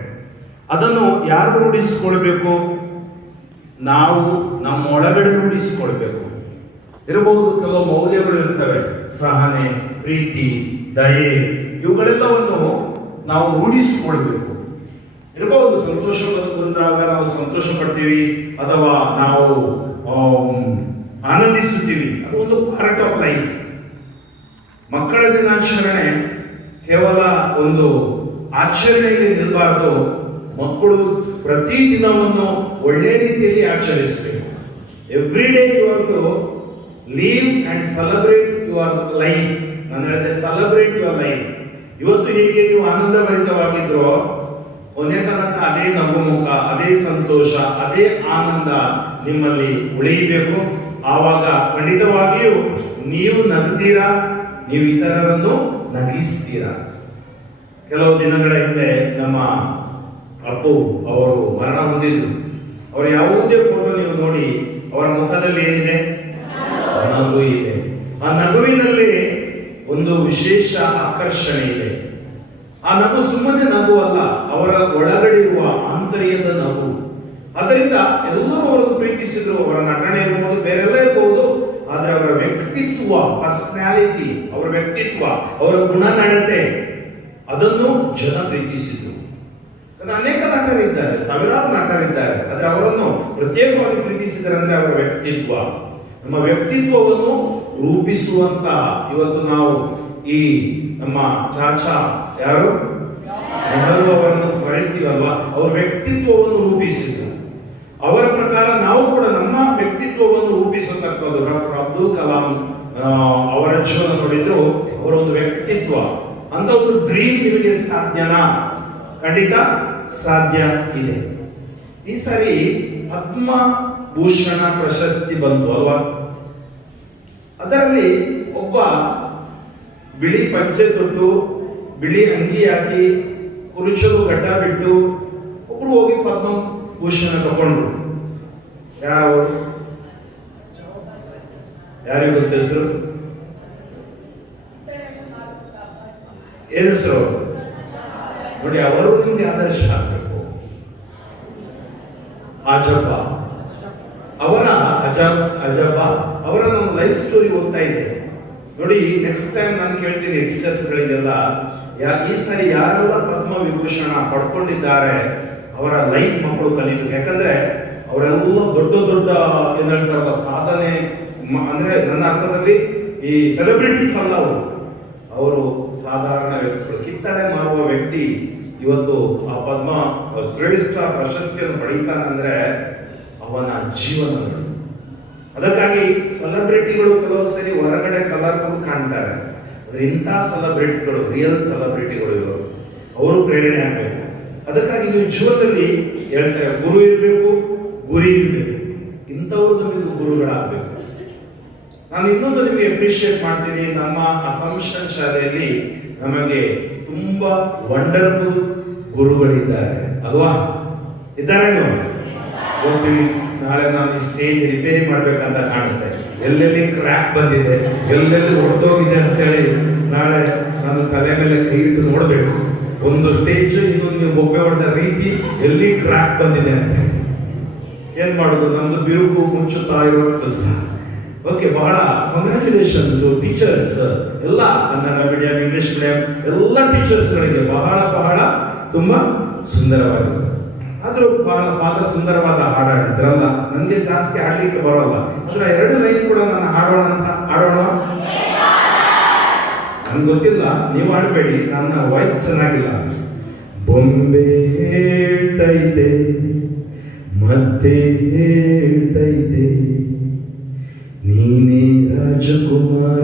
ಅದನ್ನು ಯಾರು ರೂಢಿಸ್ಕೊಳ್ಬೇಕು? ನಾವು ನಮ್ಮ ಒಳಗಡೆ ರೂಢಿಸ್ಕೊಳ್ಬೇಕು. ಇರಬಹುದು ಕೆಲವು ಮೌಲ್ಯಗಳು ಇರ್ತವೆ, ಸಹನೆ, ಪ್ರೀತಿ, ದಯೆ, ಇವುಗಳೆಲ್ಲವನ್ನು ನಾವು ರೂಢಿಸಿಕೊಳ್ಬೇಕು. ಇರಬಹುದು ಸಂತೋಷ ಬಂದಾಗ ನಾವು ಸಂತೋಷ ಪಡ್ತೀವಿ ಅಥವಾ ನಾವು ಆನಂದಿಸುತ್ತೀವಿ, ಅದು ಒಂದು ಪಾರ್ಟ್ ಆಫ್ ಲೈಫ್. ಮಕ್ಕಳ ದಿನಾಚರಣೆ ಕೇವಲ ಒಂದು ಆಚರಣೆಯಲ್ಲಿ ನಿಲ್ಲಬಾರದು. ಮಕ್ಕಳು ಪ್ರತಿ ದಿನವನ್ನು ಒಳ್ಳೆ ರೀತಿಯಲ್ಲಿ ಆಚರಿಸಬೇಕು. Every day you have to live and celebrate your life. ನಾನು ಹೇಳಿದೆ ಸೆಲೆಬ್ರೇಟ್ ಯುವರ್ ಲೈಫ್. ಇವತ್ತು ಹೇಗೆ ನೀವು ಆನಂದಭರಿತವಾಗಿದ್ರೋ ಕೊನೆ ತನಕ ಅದೇ ನಗುಮುಖ, ಅದೇ ಸಂತೋಷ, ಅದೇ ಆನಂದ ನಿಮ್ಮಲ್ಲಿ ಉಳಿಯಬೇಕು. ಆವಾಗ ಖಂಡಿತವಾಗಿಯೂ ನೀವು ನಗ್ತೀರಾ, ನೀವು ಇತರರನ್ನು ನಗಿಸ್ತೀರಾ. ಕೆಲವು ದಿನಗಳ ಹಿಂದೆ ನಮ್ಮ ಅಪ್ಪು ಅವರು ಮರಣ ಹೊಂದಿದ್ರು. ಅವರ ಯಾವುದೇ ಫೋಟೋ ನೀವು ನೋಡಿ ಅವರ ಮುಖದಲ್ಲಿ ಏನಿದೆ? ನಗು ಇದೆ. ಆ ನಗುವಿನಲ್ಲಿ ಒಂದು ವಿಶೇಷ ಆಕರ್ಷಣೆ ಇದೆ. ಆ ನಗು ಸುಮ್ಮನೆ ನಗು ಅಲ್ಲ, ಅವರ ಒಳಗಡೆ ಇರುವ ಆಂತರ್ಯದ ನಗು. ಅದರಿಂದ ಎಲ್ಲರೂ ಅವರನ್ನು ಪ್ರೀತಿಸಿದ್ರು. ಅವರ ನಟನೆ ಇರ್ಬೋದು, ಬೇರೆಲ್ಲ ಇರ್ಬೋದು, ಆದ್ರೆ ಅವರ ವ್ಯಕ್ತಿತ್ವ, ಪರ್ಸನಾಲಿಟಿ, ಅವರ ವ್ಯಕ್ತಿತ್ವ, ಅವರ ಗುಣನಡತೆ, ಅದನ್ನು ಜನ ಪ್ರೀತಿಸಿದ್ರು. ಅನೇಕ ನಟರಿದ್ದಾರೆ, ಸಾವಿರಾರು ನಟರಿದ್ದಾರೆ, ಆದ್ರೆ ಅವರನ್ನು ಪ್ರತ್ಯೇಕವಾಗಿ ಪ್ರೀತಿಸಿದ್ದಾರೆ ಅಂದ್ರೆ ಅವರ ವ್ಯಕ್ತಿತ್ವ. ನಮ್ಮ ವ್ಯಕ್ತಿತ್ವವನ್ನು ರೂಪಿಸುವಂತ ಇವತ್ತು ನಾವು ಈ ನಮ್ಮ ಚಾಚಾ ಯಾರು ನೆಹರು ಅವರನ್ನು ಸ್ಮರಿಸ್ತೀವಲ್ವಾ, ಅವರ ವ್ಯಕ್ತಿತ್ವವನ್ನು ರೂಪಿಸಿದ್ರು. ಅವರ ಪ್ರಕಾರ ನಾವು ಕೂಡ ನಮ್ಮ ವ್ಯಕ್ತಿತ್ವವನ್ನು ರೂಪಿಸತಕ್ಕದ್ದು. ಡಾಕ್ಟರ್ ಅಬ್ದುಲ್ ಕಲಾಂ ಅವರ ಜೀವನ ನೋಡಿದ್ರು, ಅವರ ಒಂದು ವ್ಯಕ್ತಿತ್ವ ಅಂತ ಒಂದು ಡ್ರೀಮ್ ನಿಮಗೆ ಸಾಧ್ಯನಾ? ಖಂಡಿತ ಸಾಧ್ಯ ಇದೆ. ಈ ಸಾರಿ ಪದ್ಮಭೂಷಣ ಪ್ರಶಸ್ತಿ ಬಂತು ಅಲ್ವಾ? ಅದರಲ್ಲಿ ಒಬ್ಬ ಬಿಳಿ ಪಂಚೆ ತೊಟ್ಟು, ಬಿಳಿ ಅಂಗಿ ಹಾಕಿ, ಕುರುಚಲು ಗಡ್ಡ ಬಿಟ್ಟು ಒಬ್ರು ಹೋಗಿ ಪದ್ಮಭೂಷಣ ತಗೊಂಡ್ರು. ಯಾರು? ಯಾರಿಗೂ ಗೊತ್ತ ಹೆಸರು? ಏನು ಹೆಸರು? ನೋಡಿ, ಅವರು ನಿಮ್ಗೆ ಆದರ್ಶ ಆಗಬೇಕು. ಅಜಬ್ಬ ಅವರ ಅಜಬ್ಬ ಅವರ ನಮ್ಮ ಲೈಫ್ ಸ್ಟೋರಿ ಓದ್ತಾ ಇದ್ದೆ. ನೋಡಿ, ನೆಕ್ಸ್ಟ್ ಟೈಮ್ ನಾನು ಕೇಳ್ತೀನಿ ಟೀಚರ್ಸ್ಗಳಿಗೆಲ್ಲ, ಈ ಸಾರಿ ಯಾರೆಲ್ಲ ಪದ್ಮವಿಭೂಷಣ ಪಡ್ಕೊಂಡಿದ್ದಾರೆ ಅವರ ಲೈಫ್ ಮಕ್ಕಳು ಕಲಿಬೇಕು. ಯಾಕಂದ್ರೆ ಅವರೆಲ್ಲ ದೊಡ್ಡ ದೊಡ್ಡ ಏನ್ ಹೇಳ್ತಾರಲ್ಲ ಸಾಧನೆ, ಅಂದ್ರೆ ನನ್ನ ಅರ್ಥದಲ್ಲಿ ಈ ಸೆಲೆಬ್ರಿಟೀಸ್ ಅಲ್ಲ ಅವರು ಸಾಧಾರಣ ವ್ಯಕ್ತಿಗಳು. ಕಿತ್ತಳೆ ಮಾರುವ ವ್ಯಕ್ತಿ ಇವತ್ತು ಆ ಪದ್ಮ ಶ್ರೇಷ್ಠ ಪ್ರಶಸ್ತಿಯನ್ನು ಪಡೀತಾನೆ ಅಂದ್ರೆ ಅವನ ಜೀವನಗಳು. ಅದಕ್ಕಾಗಿ ಸೆಲೆಬ್ರಿಟಿಗಳು ಕೆಲವು ಸರಿ ಹೊರಗಡೆ ಕಲರ್ಫುಲ್ ಕಾಣ್ತಾರೆ, ಆದ್ರೆ ಇಂಥ ಸೆಲೆಬ್ರಿಟಿಗಳು ರಿಯಲ್ ಸೆಲೆಬ್ರಿಟಿಗಳು ಇವರು, ಅವರು ಪ್ರೇರಣೆ ಆಗ್ಬೇಕು. ಅದಕ್ಕಾಗಿ ನೀವು ಜೀವನದಲ್ಲಿ ಹೇಳ್ತಾರೆ ಗುರು ಇರಬೇಕು, ಗುರಿ ಇರಬೇಕು. ಇಂಥವ್ರು ನಮಗೆ ಗುರುಗಳಾಗಬೇಕು. ನಾನು ಇನ್ನೊಂದು ನಿಮಗೆ ಅಪ್ರಿಶಿಯೇಟ್ ಮಾಡ್ತೀನಿ. ನಮ್ಮ ಅಸಂಪ್ಷನ್ ಶಾಲೆಯಲ್ಲಿ ನಮಗೆ ತುಂಬಾ ವಂಡರ್ಫುಲ್ ಗುರುಗಳಿದ್ದಾರೆ ಅಲ್ವಾ? ಇದ್ದಾರೆ ಹೋಗ್ತೀವಿ. ನಾಳೆ ನಾನು ಸ್ಟೇಜ್ ರಿಪೇರಿ ಮಾಡ್ಬೇಕಂತ ಕಾಣುತ್ತೆ, ಎಲ್ಲೆಲ್ಲಿ ಕ್ರ್ಯಾಕ್ ಬಂದಿದೆ, ಎಲ್ಲೆಲ್ಲಿ ಹೊರಟೋಗಿದೆ ಅಂತೇಳಿ ನಾಳೆ ನಾನು ತಲೆ ಮೇಲೆ ಕೈ ಇಟ್ಟು ನೋಡ್ಬೇಕು. ಒಂದು ಸ್ಟೇಜ್ ಇನ್ನೊಂದು ಬೊಬ್ಬೆ ಹೊಡೆದ ರೀತಿ ಎಲ್ಲಿ ಕ್ರ್ಯಾಕ್ ಬಂದಿದೆ ಅಂತ ಏನ್ ಮಾಡುದು? ನಮ್ದು ಬಿರುಕು ಮುಚ್ಚುತ್ತಾ ಇರುವ ಕೆಲಸ. ಓಕೆ, ಬಹಳ ಕಂಗ್ರ್ಯಾಚುಲೇಷನ್ ಟೀಚರ್ಸ್ ಎಲ್ಲ, ಕನ್ನಡ ಮೀಡಿಯಂ, ಇಂಗ್ಲಿಷ್ ಮೀಡಿಯಂ ಎಲ್ಲ ಟೀಚರ್ಸ್ಗಳಿಗೆ ಬಹಳ ಬಹಳ ತುಂಬಾ ಸುಂದರವಾಗಿದೆ. ಆದ್ರೂ ಬಹಳ ಸುಂದರವಾದ ಹಾಡಾಡಿದ್ರಲ್ಲ. ನನಗೆ ಜಾಸ್ತಿ ಹಾಡ್ಲಿಕ್ಕೆ ಬರೋಲ್ಲ, ಆದ್ರೆ 2 ಲೈನ್ ಕೂಡ ನಾನು ಹಾಡೋಣ ಅಂತ. ಹಾಡೋಣ? ನನ್ಗೆ ಗೊತ್ತಿಲ್ಲ, ನೀವು ಹಾಡಬೇಡಿ, ನನ್ನ ವಾಯ್ಸ್ ಚೆನ್ನಾಗಿಲ್ಲ. ಬೊಂಬೆ ಹೇಳ್ತೈತೆ ಮತ್ತೆ ಹೇಳ್ತೈತೆ ನೀನೇ ರಾಜಕುಮಾರ,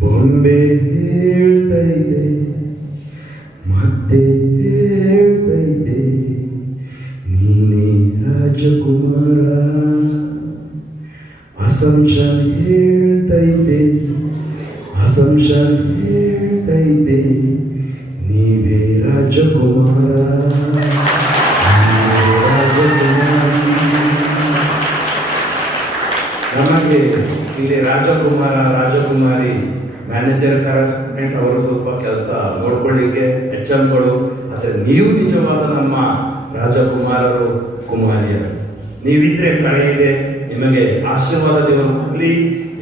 ಬೊಂಬೆ ಹೇಳ್ತೈತೆ ಮತ್ತೆ ಹೇಳ್ತೈತೆ ನೀನೇ ರಾಜಕುಮಾರ, ಅಸಂಪ್ಷನ್ ಹೇಳ್ತೈತೆ ಅಸಂಪ್ಷನ್ ಹೇಳ್ತೈತೆ ನೀವೇ ರಾಜಕುಮಾರ. ನಮಗೆ ಇಲ್ಲಿ ರಾಜಕುಮಾರ ರಾಜಕುಮಾರಿ ಮ್ಯಾನೇಜರ್ ಕರೆಸ್ಪಾಂಡೆಂಟ್ ಅವರು ಸ್ವಲ್ಪ ಕೆಲಸ ನೋಡ್ಕೊಳ್ಳಿಕ್ಕೆ HMಗಳು, ಆದ್ರೆ ನೀವು ನಿಜವಾದ ನಮ್ಮ ರಾಜಕುಮಾರರು ಕುಮಾರಿಯರು. ನೀವಿದ್ರೆ ಕಳೆ ಇದೆ, ನಿಮಗೆ ಆಶೀರ್ವಾದ ದೇವರು ಕೊಡಲಿ.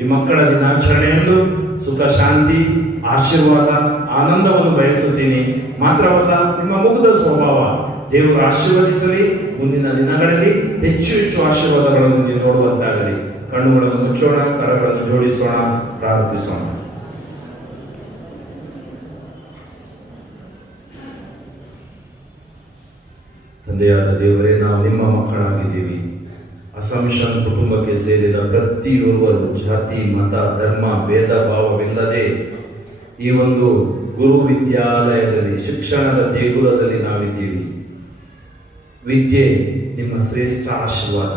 ಈ ಮಕ್ಕಳ ದಿನಾಚರಣೆಯನ್ನು ಸುಖ ಶಾಂತಿ ಆಶೀರ್ವಾದ ಆನಂದವನ್ನು ಬಯಸುತ್ತೀನಿ. ಮಾತ್ರವಲ್ಲ, ನಿಮ್ಮ ಮುಗ್ಧ ಸ್ವಭಾವ ದೇವರು ಆಶೀರ್ವದಿಸಲಿ. ಮುಂದಿನ ದಿನಗಳಲ್ಲಿ ಹೆಚ್ಚು ಹೆಚ್ಚು ಆಶೀರ್ವಾದಗಳನ್ನು ನೀವು ನೋಡುವಂತಾಗಲಿ. ಕಣ್ಣುಗಳನ್ನು ಮುಚ್ಚೋಣ, ಕರಗಳನ್ನು ಜೋಡಿಸೋಣ, ಪ್ರಾರ್ಥಿಸೋಣ. ತಂದೆಯಾದ ದೇವರೇ, ನಾವು ನಿಮ್ಮ ಮಕ್ಕಳಾಗಿದ್ದೀವಿ. ಅಸಂಪ್ಷನ್ ಕುಟುಂಬಕ್ಕೆ ಸೇರಿದ ಪ್ರತಿಯೊಬ್ಬರು ಜಾತಿ ಮತ ಧರ್ಮ ಭೇದ ಭಾವವಿಲ್ಲದೆ ಈ ಒಂದು ಗುರು ವಿದ್ಯಾಲಯದಲ್ಲಿ ಶಿಕ್ಷಣದ ದೇಗುಲದಲ್ಲಿ ನಾವಿದ್ದೀವಿ. ವಿದ್ಯೆ ನಿಮ್ಮ ಶ್ರೇಷ್ಠ ಆಶೀರ್ವಾದ.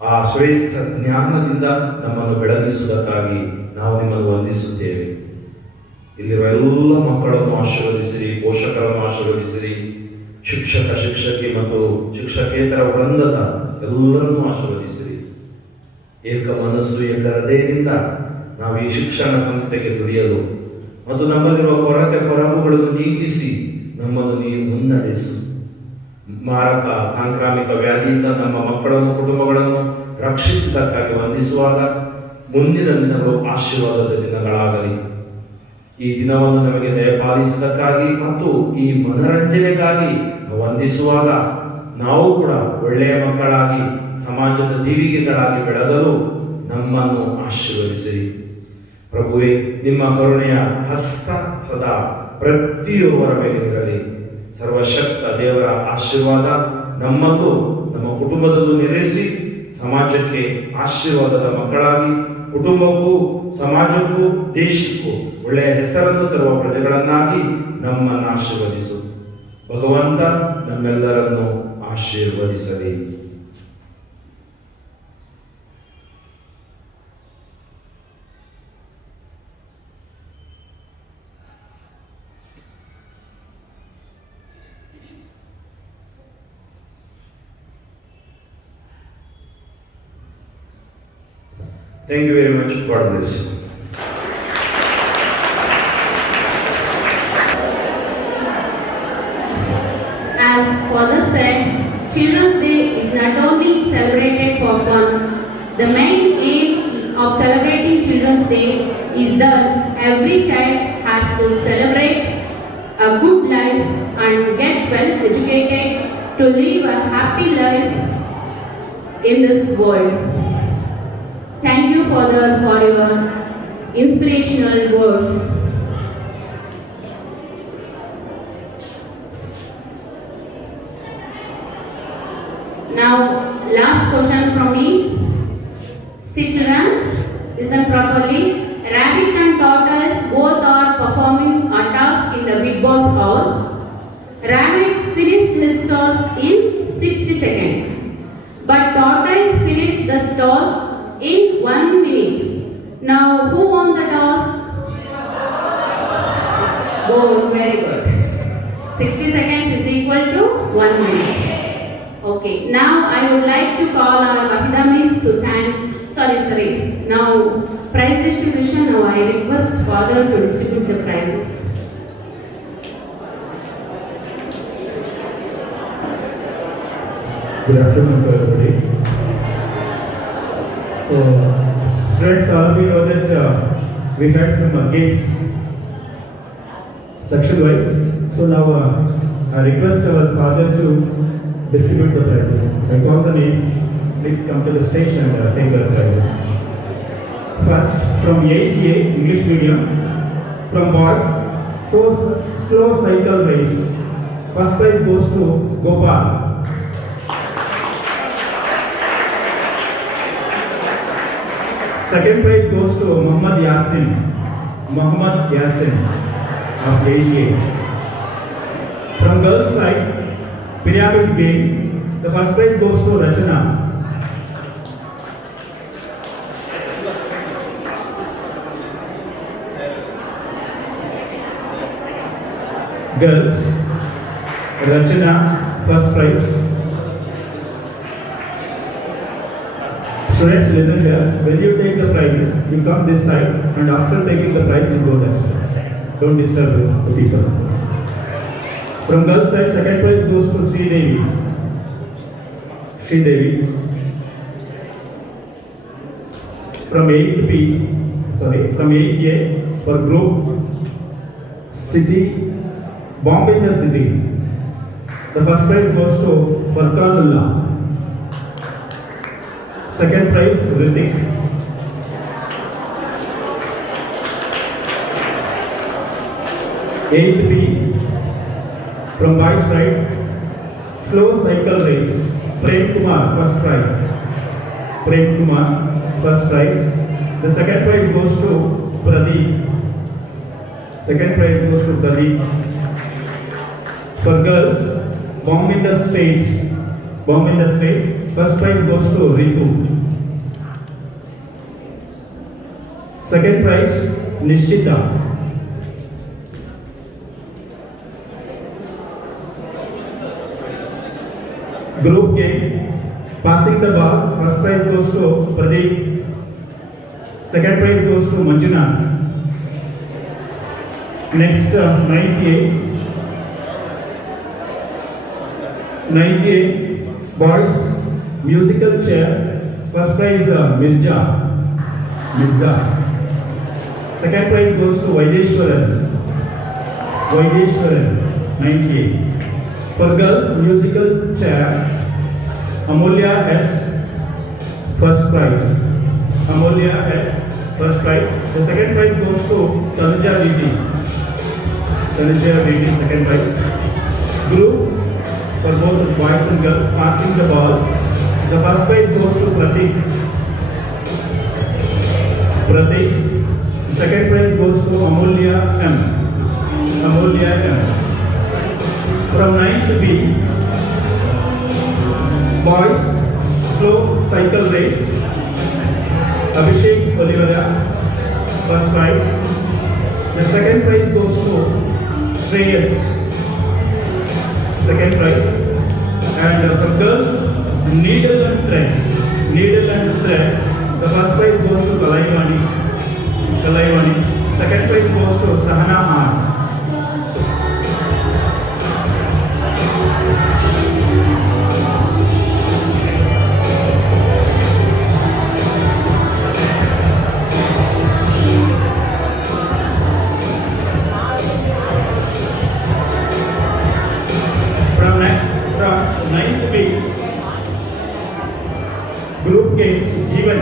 ಆ ಶ್ರೇಷ್ಠ ಜ್ಞಾನದಿಂದ ನಮ್ಮನ್ನು ಬೆಳಗಿಸುವುದಕ್ಕಾಗಿ ನಾವು ನಿಮ್ಮನ್ನು ವಂದಿಸುತ್ತೇವೆ. ಇಲ್ಲಿರುವ ಎಲ್ಲ ಮಕ್ಕಳನ್ನು ಆಶೀರ್ವದಿಸಿರಿ, ಪೋಷಕರನ್ನು ಆಶೀರ್ವದಿಸಿರಿ, ಶಿಕ್ಷಕ ಶಿಕ್ಷಕಿ ಮತ್ತು ಶಿಕ್ಷಕೇತರ ವೃಂದದ ಎಲ್ಲರನ್ನೂ ಆಶೀರ್ವದಿಸಿರಿ. ಏಕ ಮನಸ್ಸು ಏಕ ಹೃದಯದಿಂದ ನಾವು ಈ ಶಿಕ್ಷಣ ಸಂಸ್ಥೆಗೆ ದುಡಿಯಲು ಮತ್ತು ನಮ್ಮಲ್ಲಿರುವ ಕೊರಗುಗಳನ್ನು ನೀಗಿಸಿ ನಮ್ಮನ್ನು ನೀವು ಮುನ್ನಡೆಸು. ಮಾರಕ ಸಾಂಕ್ರಾಮಿಕ ವ್ಯಾಧಿಯಿಂದ ನಮ್ಮ ಮಕ್ಕಳನ್ನು ಕುಟುಂಬಗಳನ್ನು ರಕ್ಷಿಸಿದ್ದಕ್ಕಾಗಿ ವಂದಿಸುವಾಗ ಮುಂದಿನ ದಿನಗಳು ಆಶೀರ್ವಾದದ ದಿನಗಳಾಗಲಿ. ಈ ದಿನವನ್ನು ನಮಗೆ ದಯಪಾಲಿಸಿದ್ದಕ್ಕಾಗಿ ಮತ್ತು ಈ ಮನರಂಜನೆಗಾಗಿ ವಂದಿಸುವಾಗ ನಾವು ಕೂಡ ಒಳ್ಳೆಯ ಮಕ್ಕಳಾಗಿ ಸಮಾಜದ ದೀವಿಗೆಗಳಾಗಿ ಬೆಳೆದರೂ ನಮ್ಮನ್ನು ಆಶೀರ್ವದಿಸಿರಿ. ಪ್ರಭುವೇ, ನಿಮ್ಮ ಕರುಣೆಯ ಹಸ್ತ ಸದಾ ಪ್ರತಿಯೊಬ್ಬರ ಮೇಲೆ ಇರಲಿ. ಸರ್ವಶಕ್ತ ದೇವರ ಆಶೀರ್ವಾದ ನಮ್ಮಲ್ಲೂ ನಮ್ಮ ಕುಟುಂಬದಲ್ಲೂ ನೆಲೆಸಿ ಸಮಾಜಕ್ಕೆ ಆಶೀರ್ವಾದದ ಮಕ್ಕಳಾಗಿ ಕುಟುಂಬಕ್ಕೂ ಸಮಾಜಕ್ಕೂ ದೇಶಕ್ಕೂ ಒಳ್ಳೆಯ ಹೆಸರನ್ನು ತರುವ ಪ್ರಜೆಗಳನ್ನಾಗಿ ನಮ್ಮನ್ನು ಆಶೀರ್ವದಿಸು. ಭಗವಂತ ನಮ್ಮೆಲ್ಲರನ್ನು ಆಶೀರ್ವದಿಸಲಿ. Thank you very much. God bless you. As Father said, Children's Day is not only celebrated for fun. The main aim of celebrating Children's Day is that every child has to celebrate a good life and get well educated to live a happy life in this world. Thank you, Father, for your inspirational words. Now, last question from me. See, children, listen properly. Rabbit and tortoise both are performing a task in the Big Boss house. Rabbit finished his task in 60 seconds, but tortoise finished the task in 1 minute. Now, who won the task? Oh, very good. 60 seconds is equal to 1 minute. Okay, now I would like to call our Mahida Miss to thank, now prize distribution. Now I request Father to distribute the prizes. Good afternoon to everybody. So, students, all of you know that we had some games section wise. So now I request our father to distribute the prizes. I call the names. Please come to the stage and take the prizes. First, from 8A English medium, from boys, slow cycle race. First prize goes to Gopal. Second prize goes to Muhammad Yasin of 8A. From girls side, pyramid game, the first prize goes to Rachana. Girls, Rachana, first prize. Students, listen here. When you take the prizes, you come this side, and after taking the prize, you go that side. Don't disturb the people. From girls side, second prize goes to Sri Devi. From 8A for group city, Bombay the city. The first prize goes to Farkanullah. Second prize, Ritik. Eighth B, from boys side, slow cycle race. Prem Kumar, first prize. The second prize goes to Pradeep. Second prize goes to Pradeep. For girls, Bomb in the State. First prize goes to Ritu. Second prize, Nishita. Group game, passing the ball. First prize goes to Pradeep. Second prize goes to Manjunath. Next, 9th A, boys musical chair. First prize Mirza. Second prize goes to Vaideshwaran. 9th A. For girls musical chair, Amulya S. First prize. The second prize goes to Tanuja VT. Second prize. Group for both boys and girls, passing the ball. The first prize goes to Pratik. The second prize goes to Amulya M. From 9th B, boys slow cycle race, Abhishek Olivera, first prize. The second prize goes to Shreyas, second prize. And for girls, needle and thread. The first prize goes to Kalaivani. Second prize goes to Sahana R. From 9th B, group games even.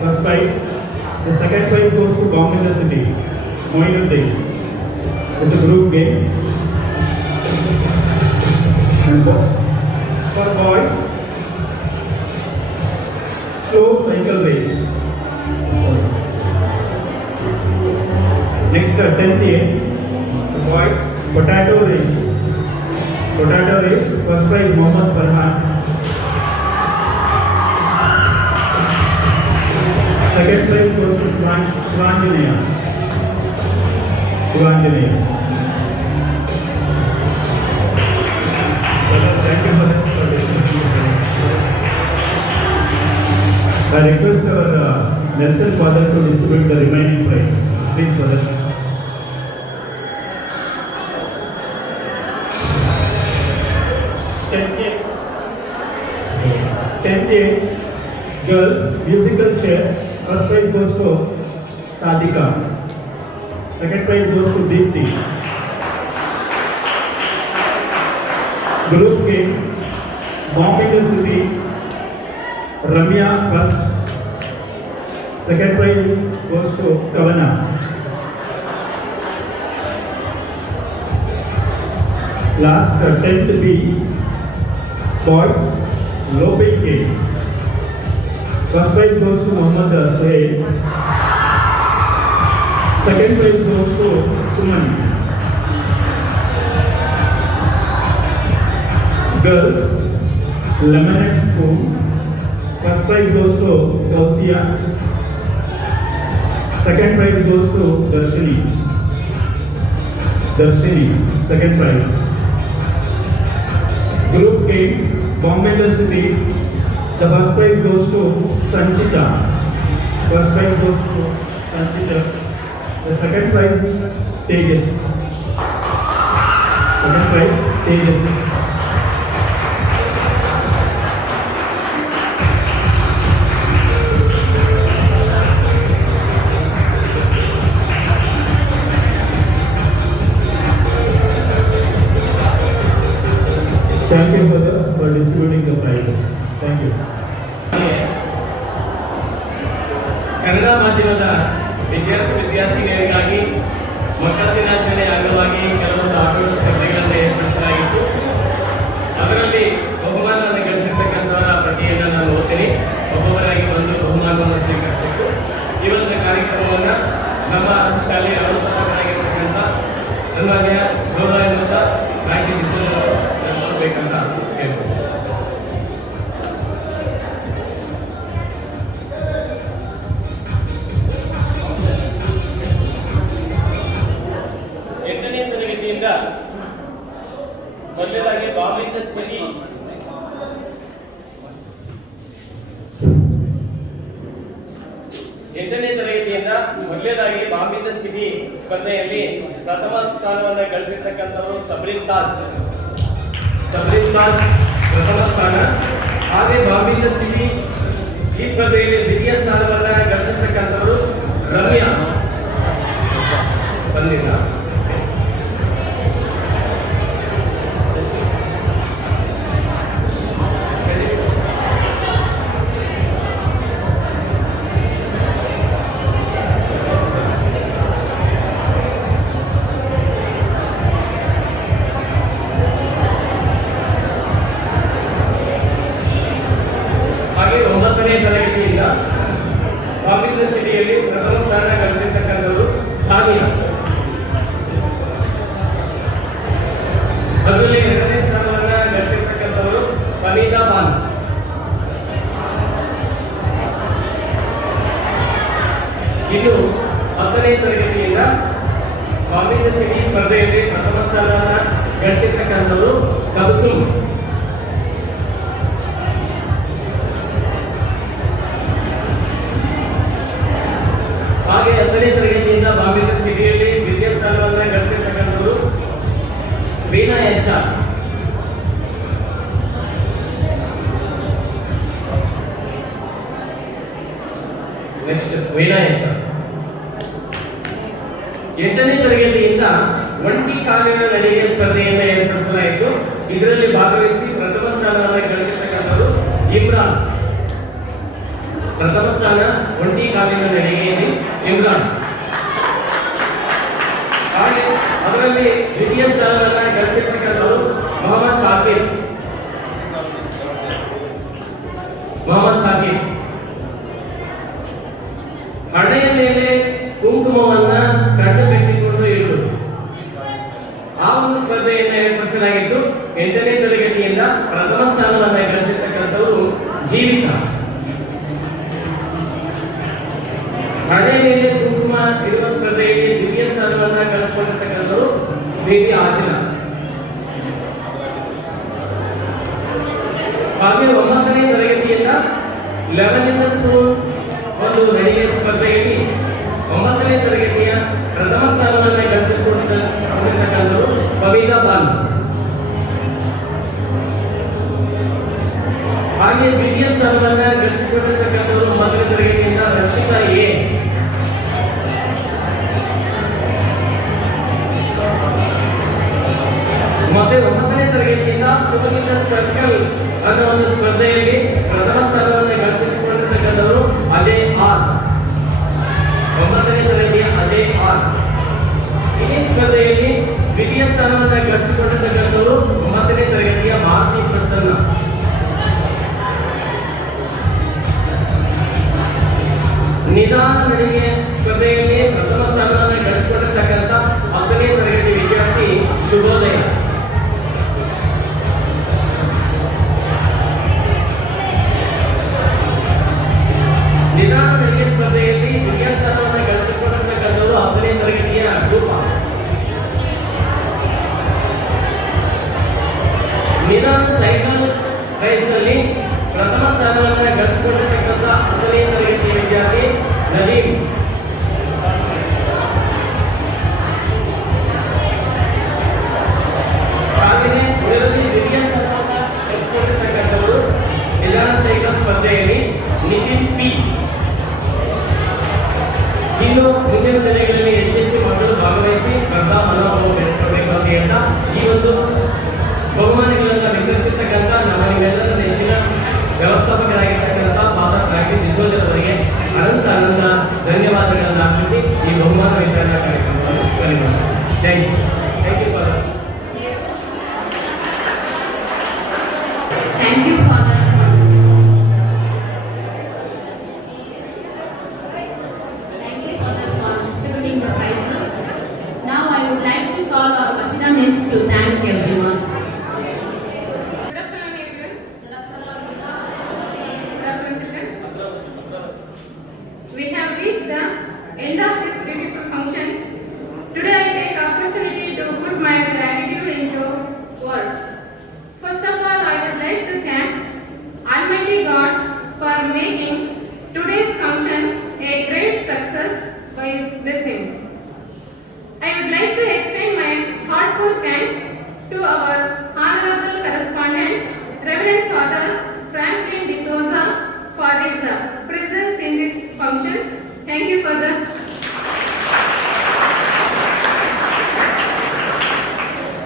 First prize. The second prize goes to Bomb in the City. Moinuddin. It's a group game. And for boys, slow cycle race. Next, 10th A, boys potato race. First prize Mohammad Farhan. Second prize goes to Shivanjanaya. Thank you for this. I request our Nelson father to distribute the remaining prizes. Please, father. Tenth A, girls musical chair. First prize goes to Sadika. Second prize goes to Deepthi. Group game, Bomb in the City. Ramya first. Second prize goes to Kavana. Last, 10th B, boys low-pay game. First prize goes to Muhammad Saeed. Second prize goes to Suman. Girls, Lemonade Spoon. First prize goes to Kausia. Second prize goes to Darshini. Second prize. Group game, Bomb in the City. The first prize goes to Sanchita. The second prize, Tejas. Thank you for distributing the prizes. Thank you. Kannada ಮಾಧ್ಯಮದ ವಿದ್ಯಾರ್ಥಿಗಳಿಗಾಗಿ ಮಕ್ಕಳ ದಿನಾಚರಣೆ ಅಂಗವಾಗಿ ಕೆಲವೊಂದು ಆಟೋಟ ಸ್ಪರ್ಧೆಗಳನ್ನು ಏರ್ಪಡಿಸಲಾಗಿತ್ತು. ಅದರಲ್ಲಿ ಬಹುಮಾನವನ್ನು ಗಳಿಸಿರ್ತಕ್ಕಂಥವರ ಪಟ್ಟಿಯನ್ನು ನಾನು ಓದ್ತೀನಿ. ಒಬ್ಬೊಬ್ಬರಾಗಿ ಬಂದು ಬಹುಮಾನವನ್ನು ಸ್ವೀಕರಿಸಬೇಕು. ಈ ಒಂದು ಕಾರ್ಯಕ್ರಮವನ್ನು ನಮ್ಮ ಶಾಲೆಯ ವ್ಯವಸ್ಥಾಪಕರಾಗಿರ್ತಕ್ಕಂಥ ಗೌರವ ಇರುವಂತ ಬ್ಯಾಂಕಿಂಗ್ ನಡೆಸಬೇಕಂತ ಹೇಳ್ಬೋದು. ಎಂಟನೇ ತರಗತಿಯಿಂದ ಮೊದಲನೇದಾಗಿ ಬಾಂಬೆಯಿಂದ ಸಿರಿ ಸ್ಪರ್ಧೆಯಲ್ಲಿ ಪ್ರಥಮ ಸ್ಥಾನವನ್ನು ಗಳಿಸಿರ್ತಕ್ಕಂಥವರು ಸಬ್ರಿನ್ ತಾಜ್ ಪ್ರಥಮ ಸ್ಥಾನ. ಹಾಗೆ ಬಾಂಬೆಯಿಂದ ಸಿರಿ ಈ ಸ್ಪರ್ಧೆಯಲ್ಲಿ ದ್ವಿತೀಯ ಸ್ಥಾನವನ್ನು ಗಳಿಸಿರ್ತಕ್ಕಂಥವರು ರಮ್ಯಾ ಬಂದಿಲ್ಲ. ತರಗತಿಯಿಂದ ಬಾಂಬೆಯಿಂದ ಸಿಟಿಯಲ್ಲಿ ಪ್ರಥಮ ಸ್ಥಾನ ಗಳಿಸಿರ್ತಕ್ಕಂಥವರು ಸಾನಿಯಾ. ಅದರಲ್ಲಿ ಎರಡನೇ ಸ್ಥಾನವನ್ನು ಗಳಿಸಿರ್ತಕ್ಕಂಥವರು ಫನೀದಾ ಬಾನ್. ಇನ್ನು 10ನೇ ತರಗತಿಯಿಂದ ಬಾಂಬೆಯಿಂದ ಸಿಟಿ ಸ್ಪರ್ಧೆಯಲ್ಲಿ ಪ್ರಥಮ ಸ್ಥಾನವನ್ನು ಗಳಿಸಿರ್ತಕ್ಕಂಥವರು ಕಬಸುಮ್. ಹಾಗೆ 10ನೇ ತರಗತಿಯಿಂದ ಬಾಂಬೆಯಿಂದ ಸಿಟಿಯಲ್ಲಿ ದ್ವಿತೀಯ ಸ್ಥಾನವನ್ನು ಗಳಿಸಿರ್ತಕ್ಕಂಥವರು Veena H. Next Veena H. 8ನೇ ತರಗತಿಯಿಂದ ಒಂಟಿ ಕಾಲಿನ ನಡಿಗೆ ಸ್ಪರ್ಧೆಯನ್ನು ಏರ್ಪಡಿಸಲಾಯಿತು. ಇದರಲ್ಲಿ ಭಾಗವಹಿಸಿ ಪ್ರಥಮ ಸ್ಥಾನವನ್ನು ಗಳಿಸಿರ್ತಕ್ಕಂಥವರು ಇಮ್ರಾನ್. ಪ್ರಥಮ ಸ್ಥಾನ ಒಂಟಿ ಕಾಲಿನ ನಡಿಗೆಯಲ್ಲಿ ಇಮ್ರಾನ್. ಹಾಗೆ ಅದರಲ್ಲಿ ದ್ವಿತೀಯ ಸ್ಥಾನವನ್ನು ಗಳಿಸಿರ್ತಕ್ಕಂಥವರು ಮೊಹಮ್ಮದ್ ಶಾಕಿರ್. ಹಣೆಯ ಮೇಲೆ ಕುಂಕುಮವನ್ನ ಕಂಡು ಕಟ್ಟಿಕೊಂಡು ಇರುವುದು, ಆ ಒಂದು ಸ್ಪರ್ಧೆಯನ್ನು ಏರ್ಪಡಿಸಲಾಗಿದ್ದು 8ನೇ ತರಗತಿಯಿಂದ ಪ್ರಥಮ ಸ್ಥಾನವನ್ನು ಗಳಿಸಿರ್ತಕ್ಕಂಥವರು ಜೀವಿತಾ. ಹಣೆ ಮೇಲೆ ಕುಂಕುಮ ಇರುವ ಸ್ಪರ್ಧೆಯಲ್ಲಿ ದ್ವಿತೀಯ ಸ್ಥಾನವನ್ನು ಗಳಿಸಿಕೊಂಡಿರ್ತಕ್ಕಂಥವರು ಬೇಟಿ ಆಜಿಲಾ. ಹಾಗೆ 9ನೇ ತರಗತಿಯಿಂದ 11 ಸ್ಪೂನ್ ಒಂದು ನಡಿಗೆ ಸ್ಪರ್ಧೆಯಲ್ಲಿ 9ನೇ ತರಗತಿಯ ಪ್ರಥಮ ಸ್ಥಾನವನ್ನು ಗಳಿಸಿಕೊಂಡಿರ್ತಕ್ಕಂಥವರು ಪವಿತಾ ಬಾನ್. ಹಾಗೆ ದ್ವಿತೀಯ ಸ್ಥಾನವನ್ನು ಗಳಿಸಿಕೊಂಡಿರ್ತಕ್ಕಂಥವರು 9ನೇ ತರಗತಿಯಿಂದ ರಕ್ಷಿತಾ ಎ. ಮತ್ತೆ 9ನೇ ತರಗತಿಯಿಂದ ಸುಮನಿತ ಸರ್ಕಲ್ ಅನ್ನೋ ಒಂದು ಸ್ಪರ್ಧೆಯಲ್ಲಿ ಪ್ರಥಮ ಸ್ಥಾನವನ್ನು ಗಳಿಸಿಕೊಂಡಿರ್ತಕ್ಕಂಥವರು ಅಜಯ್ ಆರ್. 9ನೇ ತರಗತಿಯ ಅಜಯ್ ಆರ್. ಈ ಸ್ಪರ್ಧೆಯಲ್ಲಿ ದ್ವಿತೀಯ ಸ್ಥಾನವನ್ನು ಗಳಿಸಿಕೊಂಡಿರ್ತಕ್ಕಂಥವರು 9ನೇ ತರಗತಿಯ ಮಾರುತಿ ಪ್ರಸನ್ನ. ನಿಧಾನ ನಡಿಗೆ ಸ್ಪರ್ಧೆಯಲ್ಲಿ ಪ್ರಥಮ ಸ್ಥಾನವನ್ನು ಗಳಿಸಿಕೊಂಡಿರ್ತಕ್ಕಂಥ 10ನೇ ತರಗತಿ ವಿದ್ಯಾರ್ಥಿ ಶುಭೋದಯ. ನಿಧಾನ ನಡಿಗೆ ಸ್ಪರ್ಧೆಯಲ್ಲಿ ದ್ವಿತೀಯ ಸ್ಥಾನವನ್ನು ಗಳಿಸಿಕೊಂಡಿರ್ತಕ್ಕಂಥವರು 10ನೇ ತರಗತಿಯ ರೂಪ. ನಿಧಾನ ಸೈಕಲ್ ರೇಸ್ನಲ್ಲಿ ಪ್ರಥಮ ಸ್ಥಾನವನ್ನು ಗಳಿಸಿಕೊಂಡಿರ್ತಕ್ಕಂಥ 10ನೇ ತರಗತಿಯ ವಿದ್ಯಾರ್ಥಿ ನದೀಮ್. ಹಾಗೆಯೇ ಇದರಲ್ಲಿ ದ್ವಿತೀಯ ಸ್ಥಾನವನ್ನು ಗಳಿಸಿಕೊಂಡಿರ್ತಕ್ಕಂಥವರು ನಿಧಾನ ಸೈಕಲ್ ಸ್ಪರ್ಧೆಯಲ್ಲಿ ನಿತಿನ್ ಪಿ. ಇನ್ನು ಮುಂದಿನ ದಿನಗಳಲ್ಲಿ ಹೆಚ್ಚೆಚ್ಚು ಮಕ್ಕಳು ಭಾಗವಹಿಸಿ ಸ್ಪರ್ಧಾ ಮನೋಭಾವ ಬೆಳೆಸಿಕೊಳ್ಳಬೇಕು ಅಂತ ಹೇಳ್ತಾ ಈ ಒಂದು ಬಹುಮಾನಗಳನ್ನು ವಿತರಿಸಿರ್ತಕ್ಕಂಥ ನಮ್ಮ ನಿಮ್ಮೆಲ್ಲರ ನೆಚ್ಚಿನ ವ್ಯವಸ್ಥಾಪಕರಾಗಿರ್ತಕ್ಕಂಥ ಫಾದರ್ ಪ್ರಾಕ್ಟಿಸ್ ಡಿಸೋಜರ್ ಅವರಿಗೆ ಅನಂತ ಧನ್ಯವಾದಗಳನ್ನು ಅರ್ಪಿಸಿ ಈ ಬಹುಮಾನ ವಿತರಣಾ ಕಾರ್ಯಕ್ರಮವನ್ನು ಕೊನೆಗೊಳಿಸುತ್ತೇನೆ. Thank you father. Thank you, Father. Thank you, Father, for distributing the prizes. Now I would like to call our Miss to thank everyone. Good afternoon, everyone. Good afternoon, children. We have reached the end of this beautiful function. Today I take opportunity to put my gratitude into words. First of all, I would like to thank Almighty God for making today's function a great success by His blessings. I would like to extend my heartfelt thanks to our Honorable Correspondent, Reverend Father Franklin D'Souza, for his presence in this function. Thank you, Father.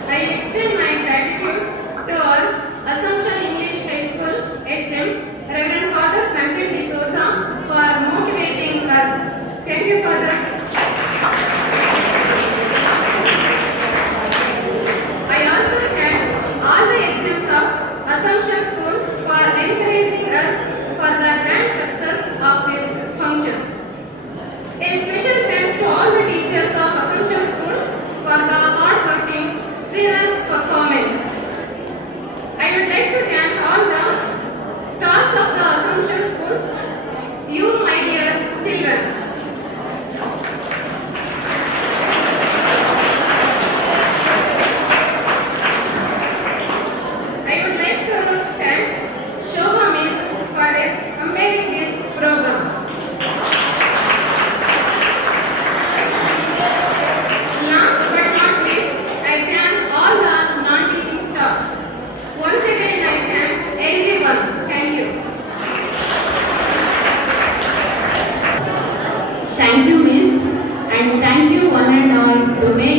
I extend my gratitude to our Assumption English High School HM, Reverend Father Franklin D'Souza, for motivating us. Thank you, Father. I also thank all the HMs of Assumption School for encouraging us for the grand success of this function. A special thanks to all the teachers of Assumption School for the hard-working, strenuous performance. I would like to thank all the stars of the Assumption Schools, you, my dear children. I would like to thank Shobha Miss for comparing this program. Last but not least, I thank all the non-teaching staff. Once again, I thank everyone. Thank you. Thank you, Miss, and thank you one and all to make